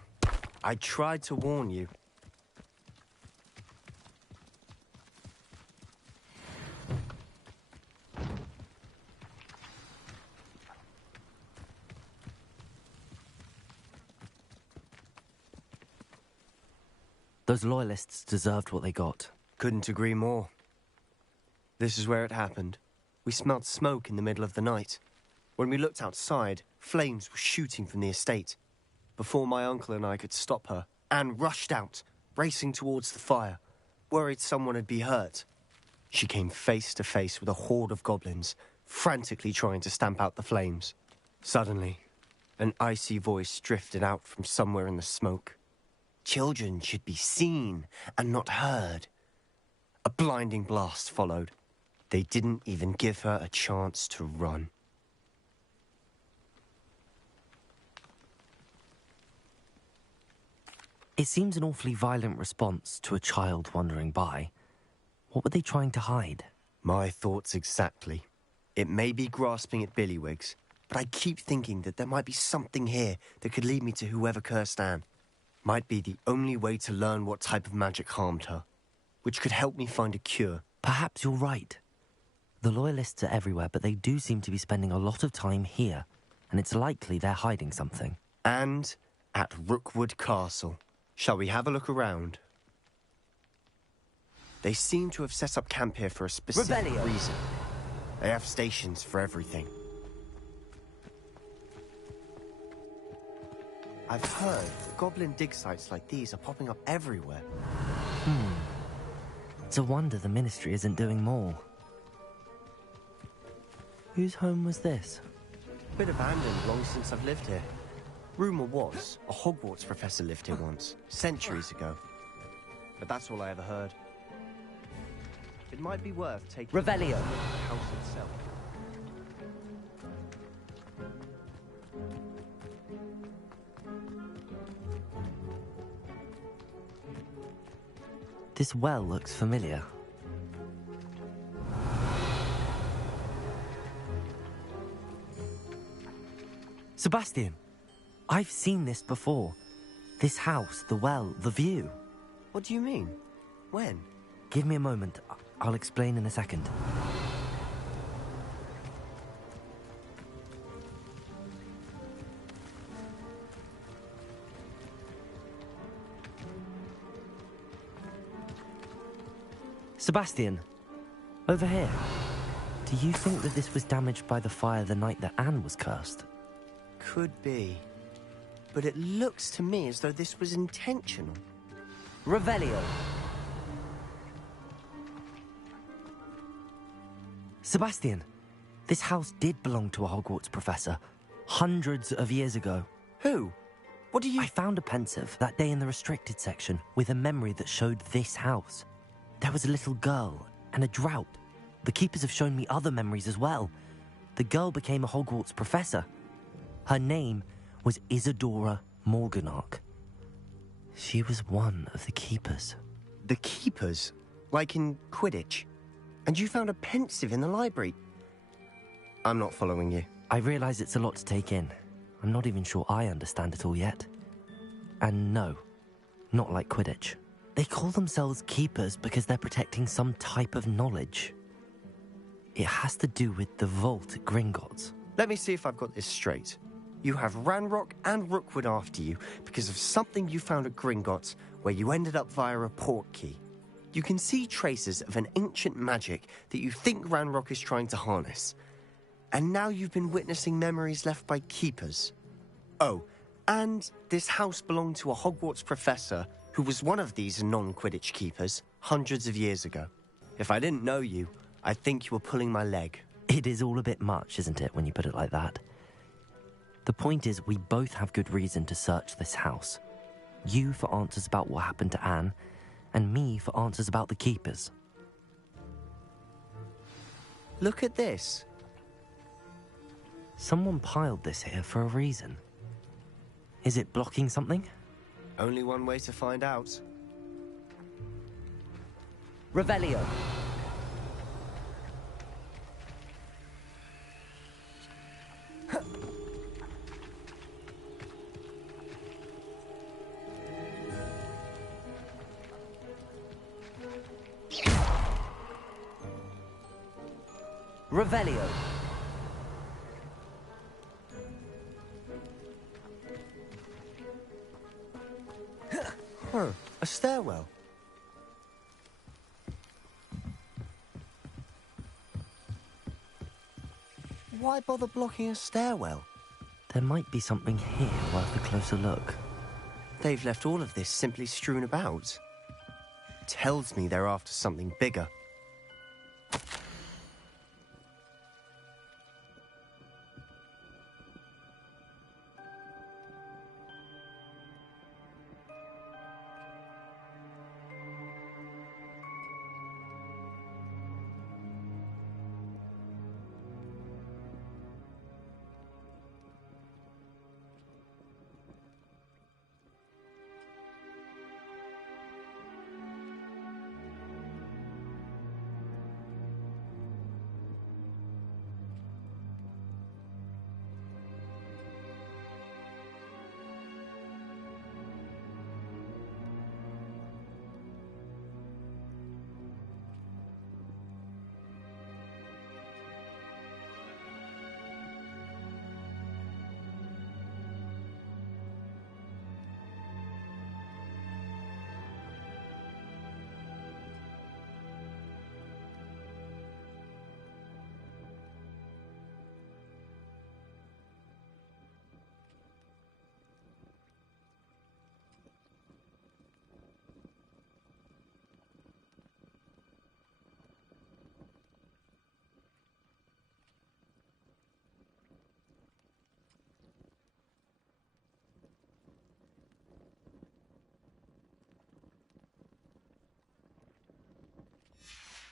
I tried to warn you. Those loyalists deserved what they got. Couldn't agree more. This is where it happened. We smelled smoke in the middle of the night. When we looked outside, flames were shooting from the estate. Before my uncle and I could stop her, Anne rushed out, racing towards the fire, worried someone had been hurt. She came face to face with a horde of goblins, frantically trying to stamp out the flames. Suddenly, an icy voice drifted out from somewhere in the smoke. Children should be seen and not heard. A blinding blast followed. They didn't even give her a chance to run. It seems an awfully violent response to a child wandering by. What were they trying to hide? My thoughts exactly. It may be grasping at Billywigs, but I keep thinking that there might be something here that could lead me to whoever cursed Anne. Might be the only way to learn what type of magic harmed her, which could help me find a cure. Perhaps you're right. The Loyalists are everywhere, but they do seem to be spending a lot of time here, and it's likely they're hiding something. And at Rookwood Castle. Shall we have a look around? They seem to have set up camp here for a specific reason. They have stations for everything. I've heard that goblin dig sites like these are popping up everywhere. It's a wonder the Ministry isn't doing more. Whose home was this? Bit abandoned long since I've lived here. Rumour was, a Hogwarts professor lived here once, centuries ago. But that's all I ever heard. It might be worth taking a look at the house itself. This well looks familiar. Sebastian! I've seen this before. This house, the well, the view. What do you mean? When? Give me a moment. I'll explain in a second. Sebastian, over here. Do you think that this was damaged by the fire the night that Anne was cursed? Could be. But it looks to me as though this was intentional. Revelio. Sebastian, this house did belong to a Hogwarts professor, hundreds of years ago. Who? What do you... I found a pensive that day in the restricted section with a memory that showed this house. There was a little girl and a drought. The keepers have shown me other memories as well. The girl became a Hogwarts professor. Her name was Isadora Morganach. She was one of the keepers. The keepers? Like in Quidditch? And you found a pensive in the library? I'm not following you. I realize it's a lot to take in. I'm not even sure I understand it all yet. And no, not like Quidditch. They call themselves keepers because they're protecting some type of knowledge. It has to do with the vault at Gringotts. Let me see if I've got this straight. You have Ranrock and Rookwood after you because of something you found at Gringotts where you ended up via a port key. You can see traces of an ancient magic that you think Ranrock is trying to harness. And now you've been witnessing memories left by keepers. Oh, and this house belonged to a Hogwarts professor who was one of these non-Quidditch keepers hundreds of years ago. If I didn't know you, I'd think you were pulling my leg. It is all a bit much, isn't it, when you put it like that? The point is, we both have good reason to search this house. You for answers about what happened to Anne, and me for answers about the keepers. Look at this. Someone piled this here for a reason. Is it blocking something? Only one way to find out. Revelio. Revelio. Huh. A stairwell. Why bother blocking a stairwell? There might be something here worth a closer look. They've left all of this simply strewn about. Tells me they're after something bigger.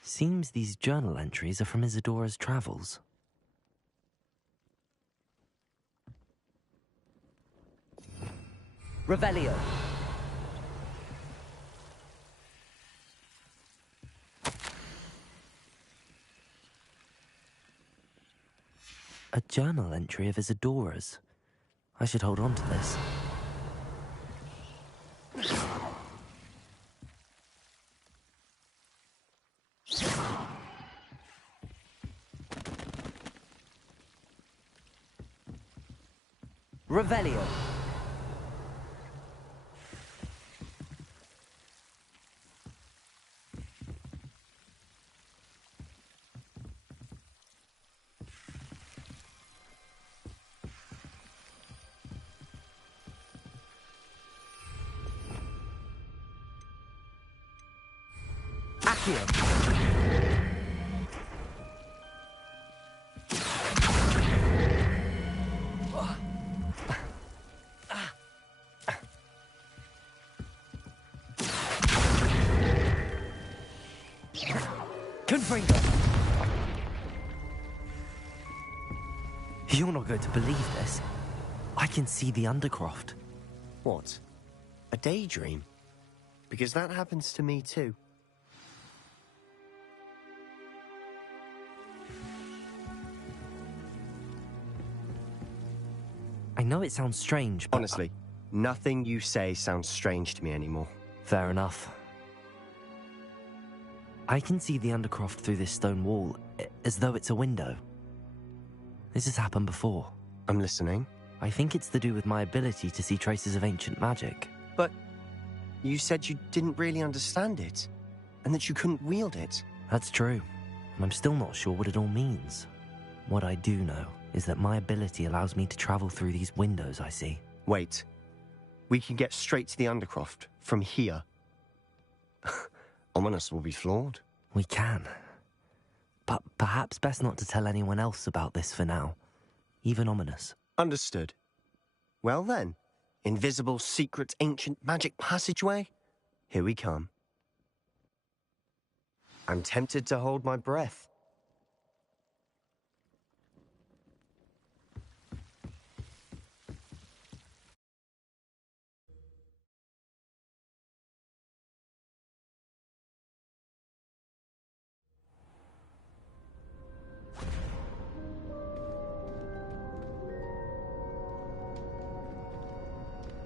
Seems these journal entries are from Isadora's travels. Revelio. A journal entry of Isadora's. I should hold on to this. Revelio. Accio. You're not going to believe this. I can see the Undercroft. What? A daydream? Because that happens to me too. I know it sounds strange, but... Honestly, nothing you say sounds strange to me anymore. Fair enough. I can see the Undercroft through this stone wall, as though it's a window. This has happened before. I'm listening. I think it's to do with my ability to see traces of ancient magic. But you said you didn't really understand it, and that you couldn't wield it. That's true, and I'm still not sure what it all means. What I do know is that my ability allows me to travel through these windows I see. Wait. We can get straight to the Undercroft from here. Ominous will be flawed. We can. But perhaps best not to tell anyone else about this for now. Even Ominous. Understood. Well then, invisible, secret, ancient magic passageway? Here we come. I'm tempted to hold my breath.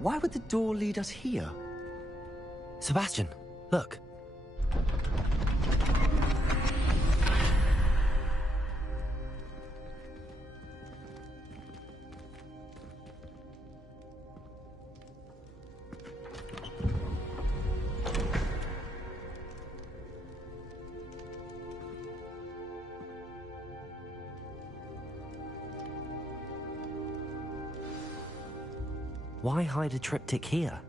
Why would the door lead us here? Sebastian, look. Why hide a triptych here?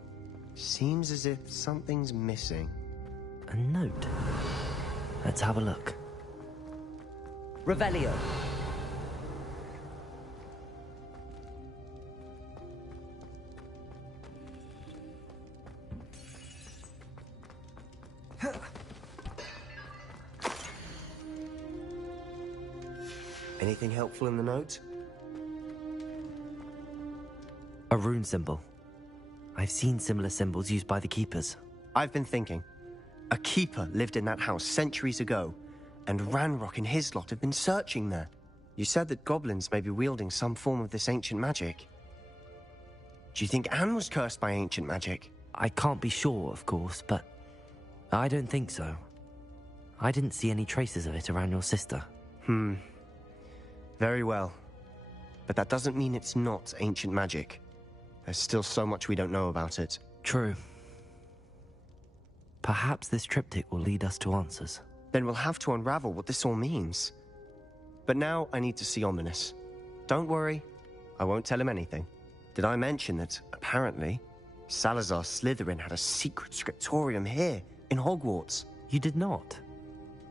Seems as if something's missing. A note. Let's have a look. Revelio. Anything helpful in the note? A rune symbol. I've seen similar symbols used by the keepers. I've been thinking. A keeper lived in that house centuries ago, and Ranrock and his lot have been searching there. You said that goblins may be wielding some form of this ancient magic. Do you think Anne was cursed by ancient magic? I can't be sure, of course, but I don't think so. I didn't see any traces of it around your sister. Very well. But that doesn't mean it's not ancient magic. There's still so much we don't know about it. True. Perhaps this triptych will lead us to answers. Then we'll have to unravel what this all means. But now I need to see Ominous. Don't worry, I won't tell him anything. Did I mention that, apparently, Salazar Slytherin had a secret scriptorium here, in Hogwarts? You did not?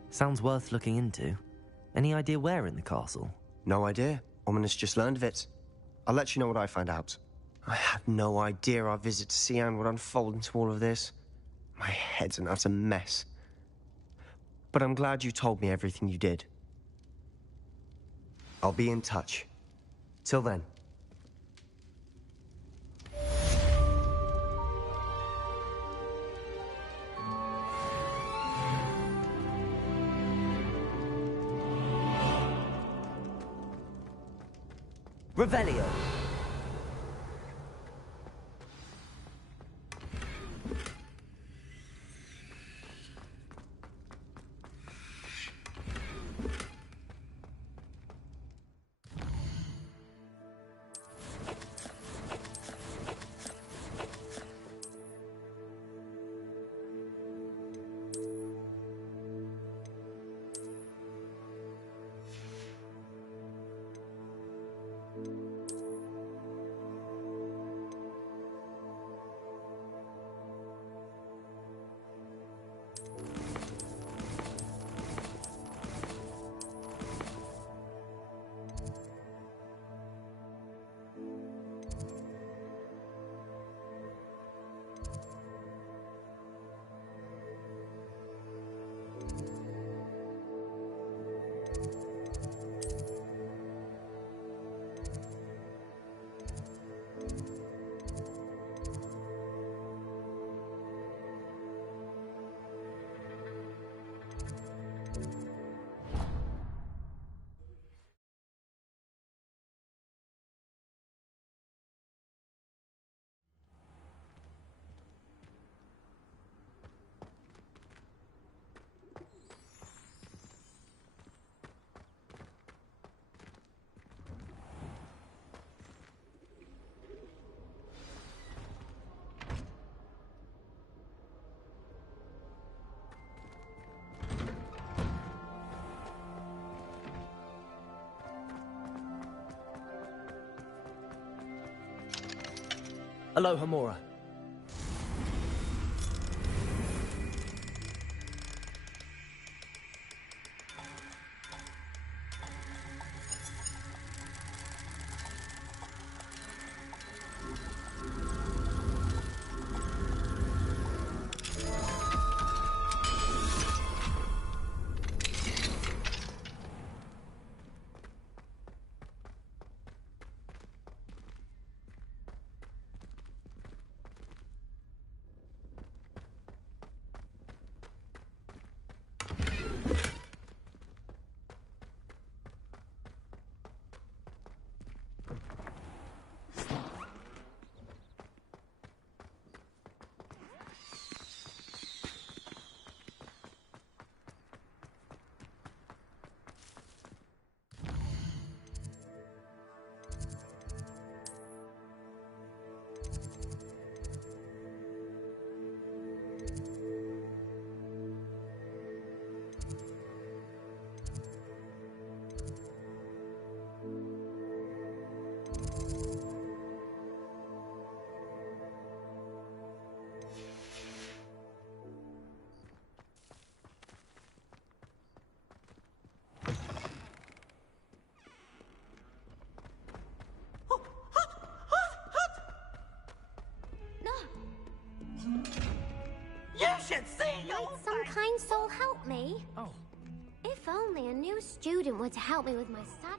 Sounds worth looking into. Any idea where in the castle? No idea. Ominous just learned of it. I'll let you know what I find out. I had no idea our visit to Cian would unfold into all of this. My head's an utter mess. But I'm glad you told me everything you did. I'll be in touch. Till then. Revelio. Aloha Mora. Might some kind soul help me? Oh. If only a new student were to help me with my sad...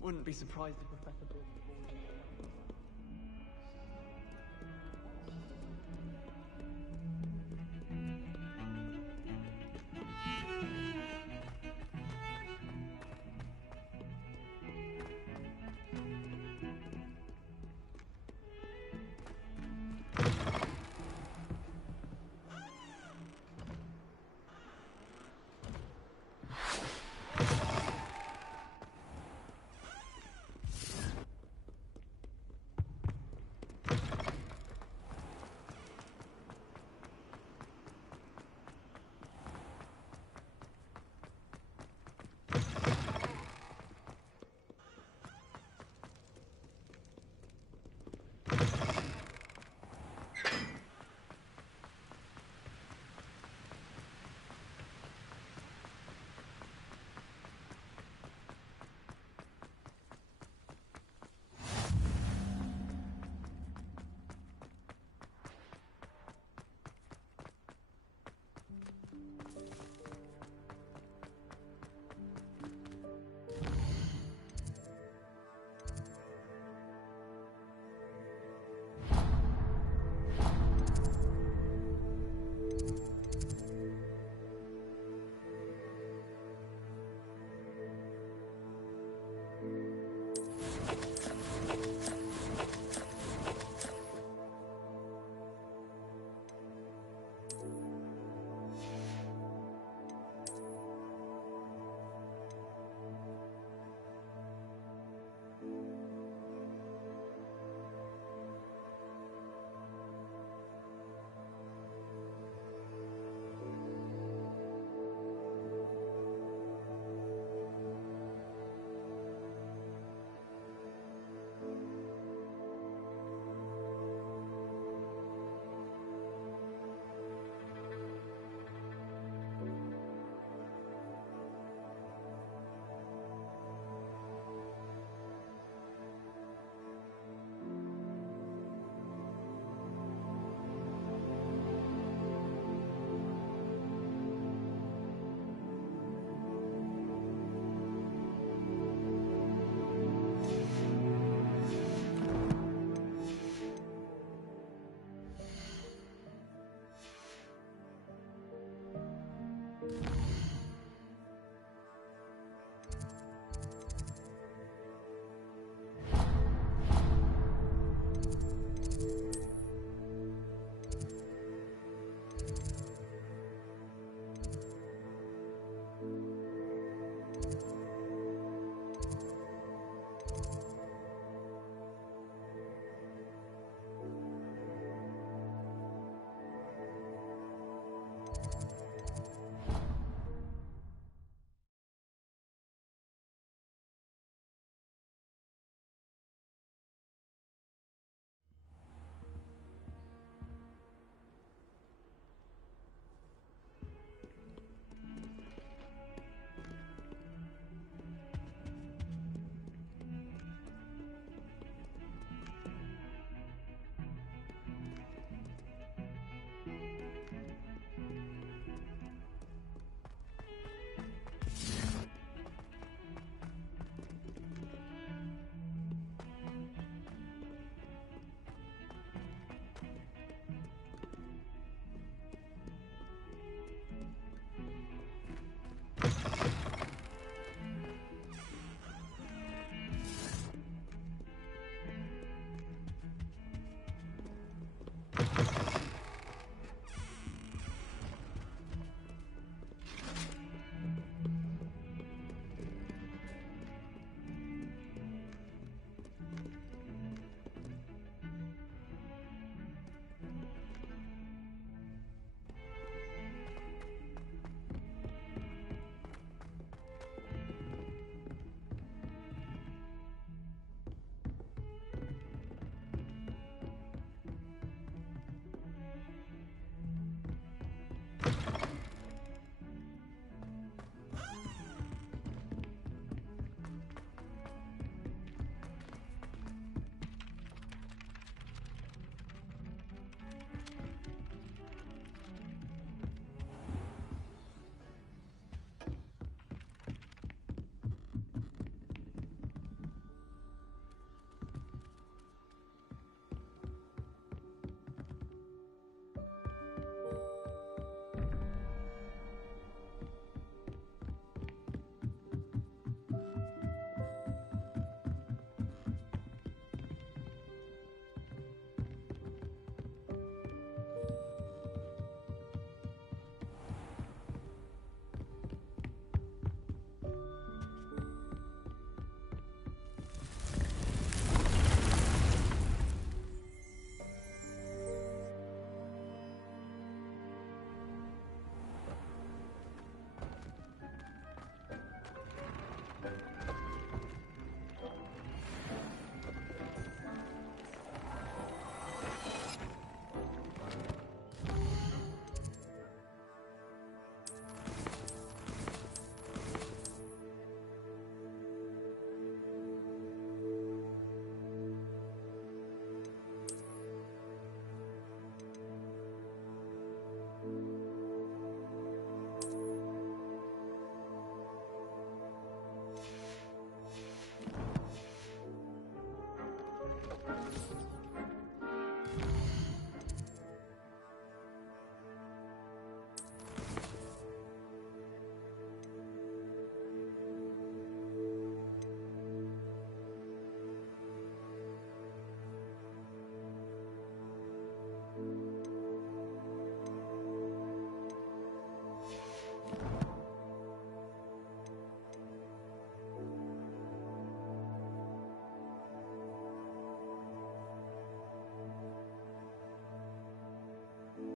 Wouldn't be surprised if Professor Bill...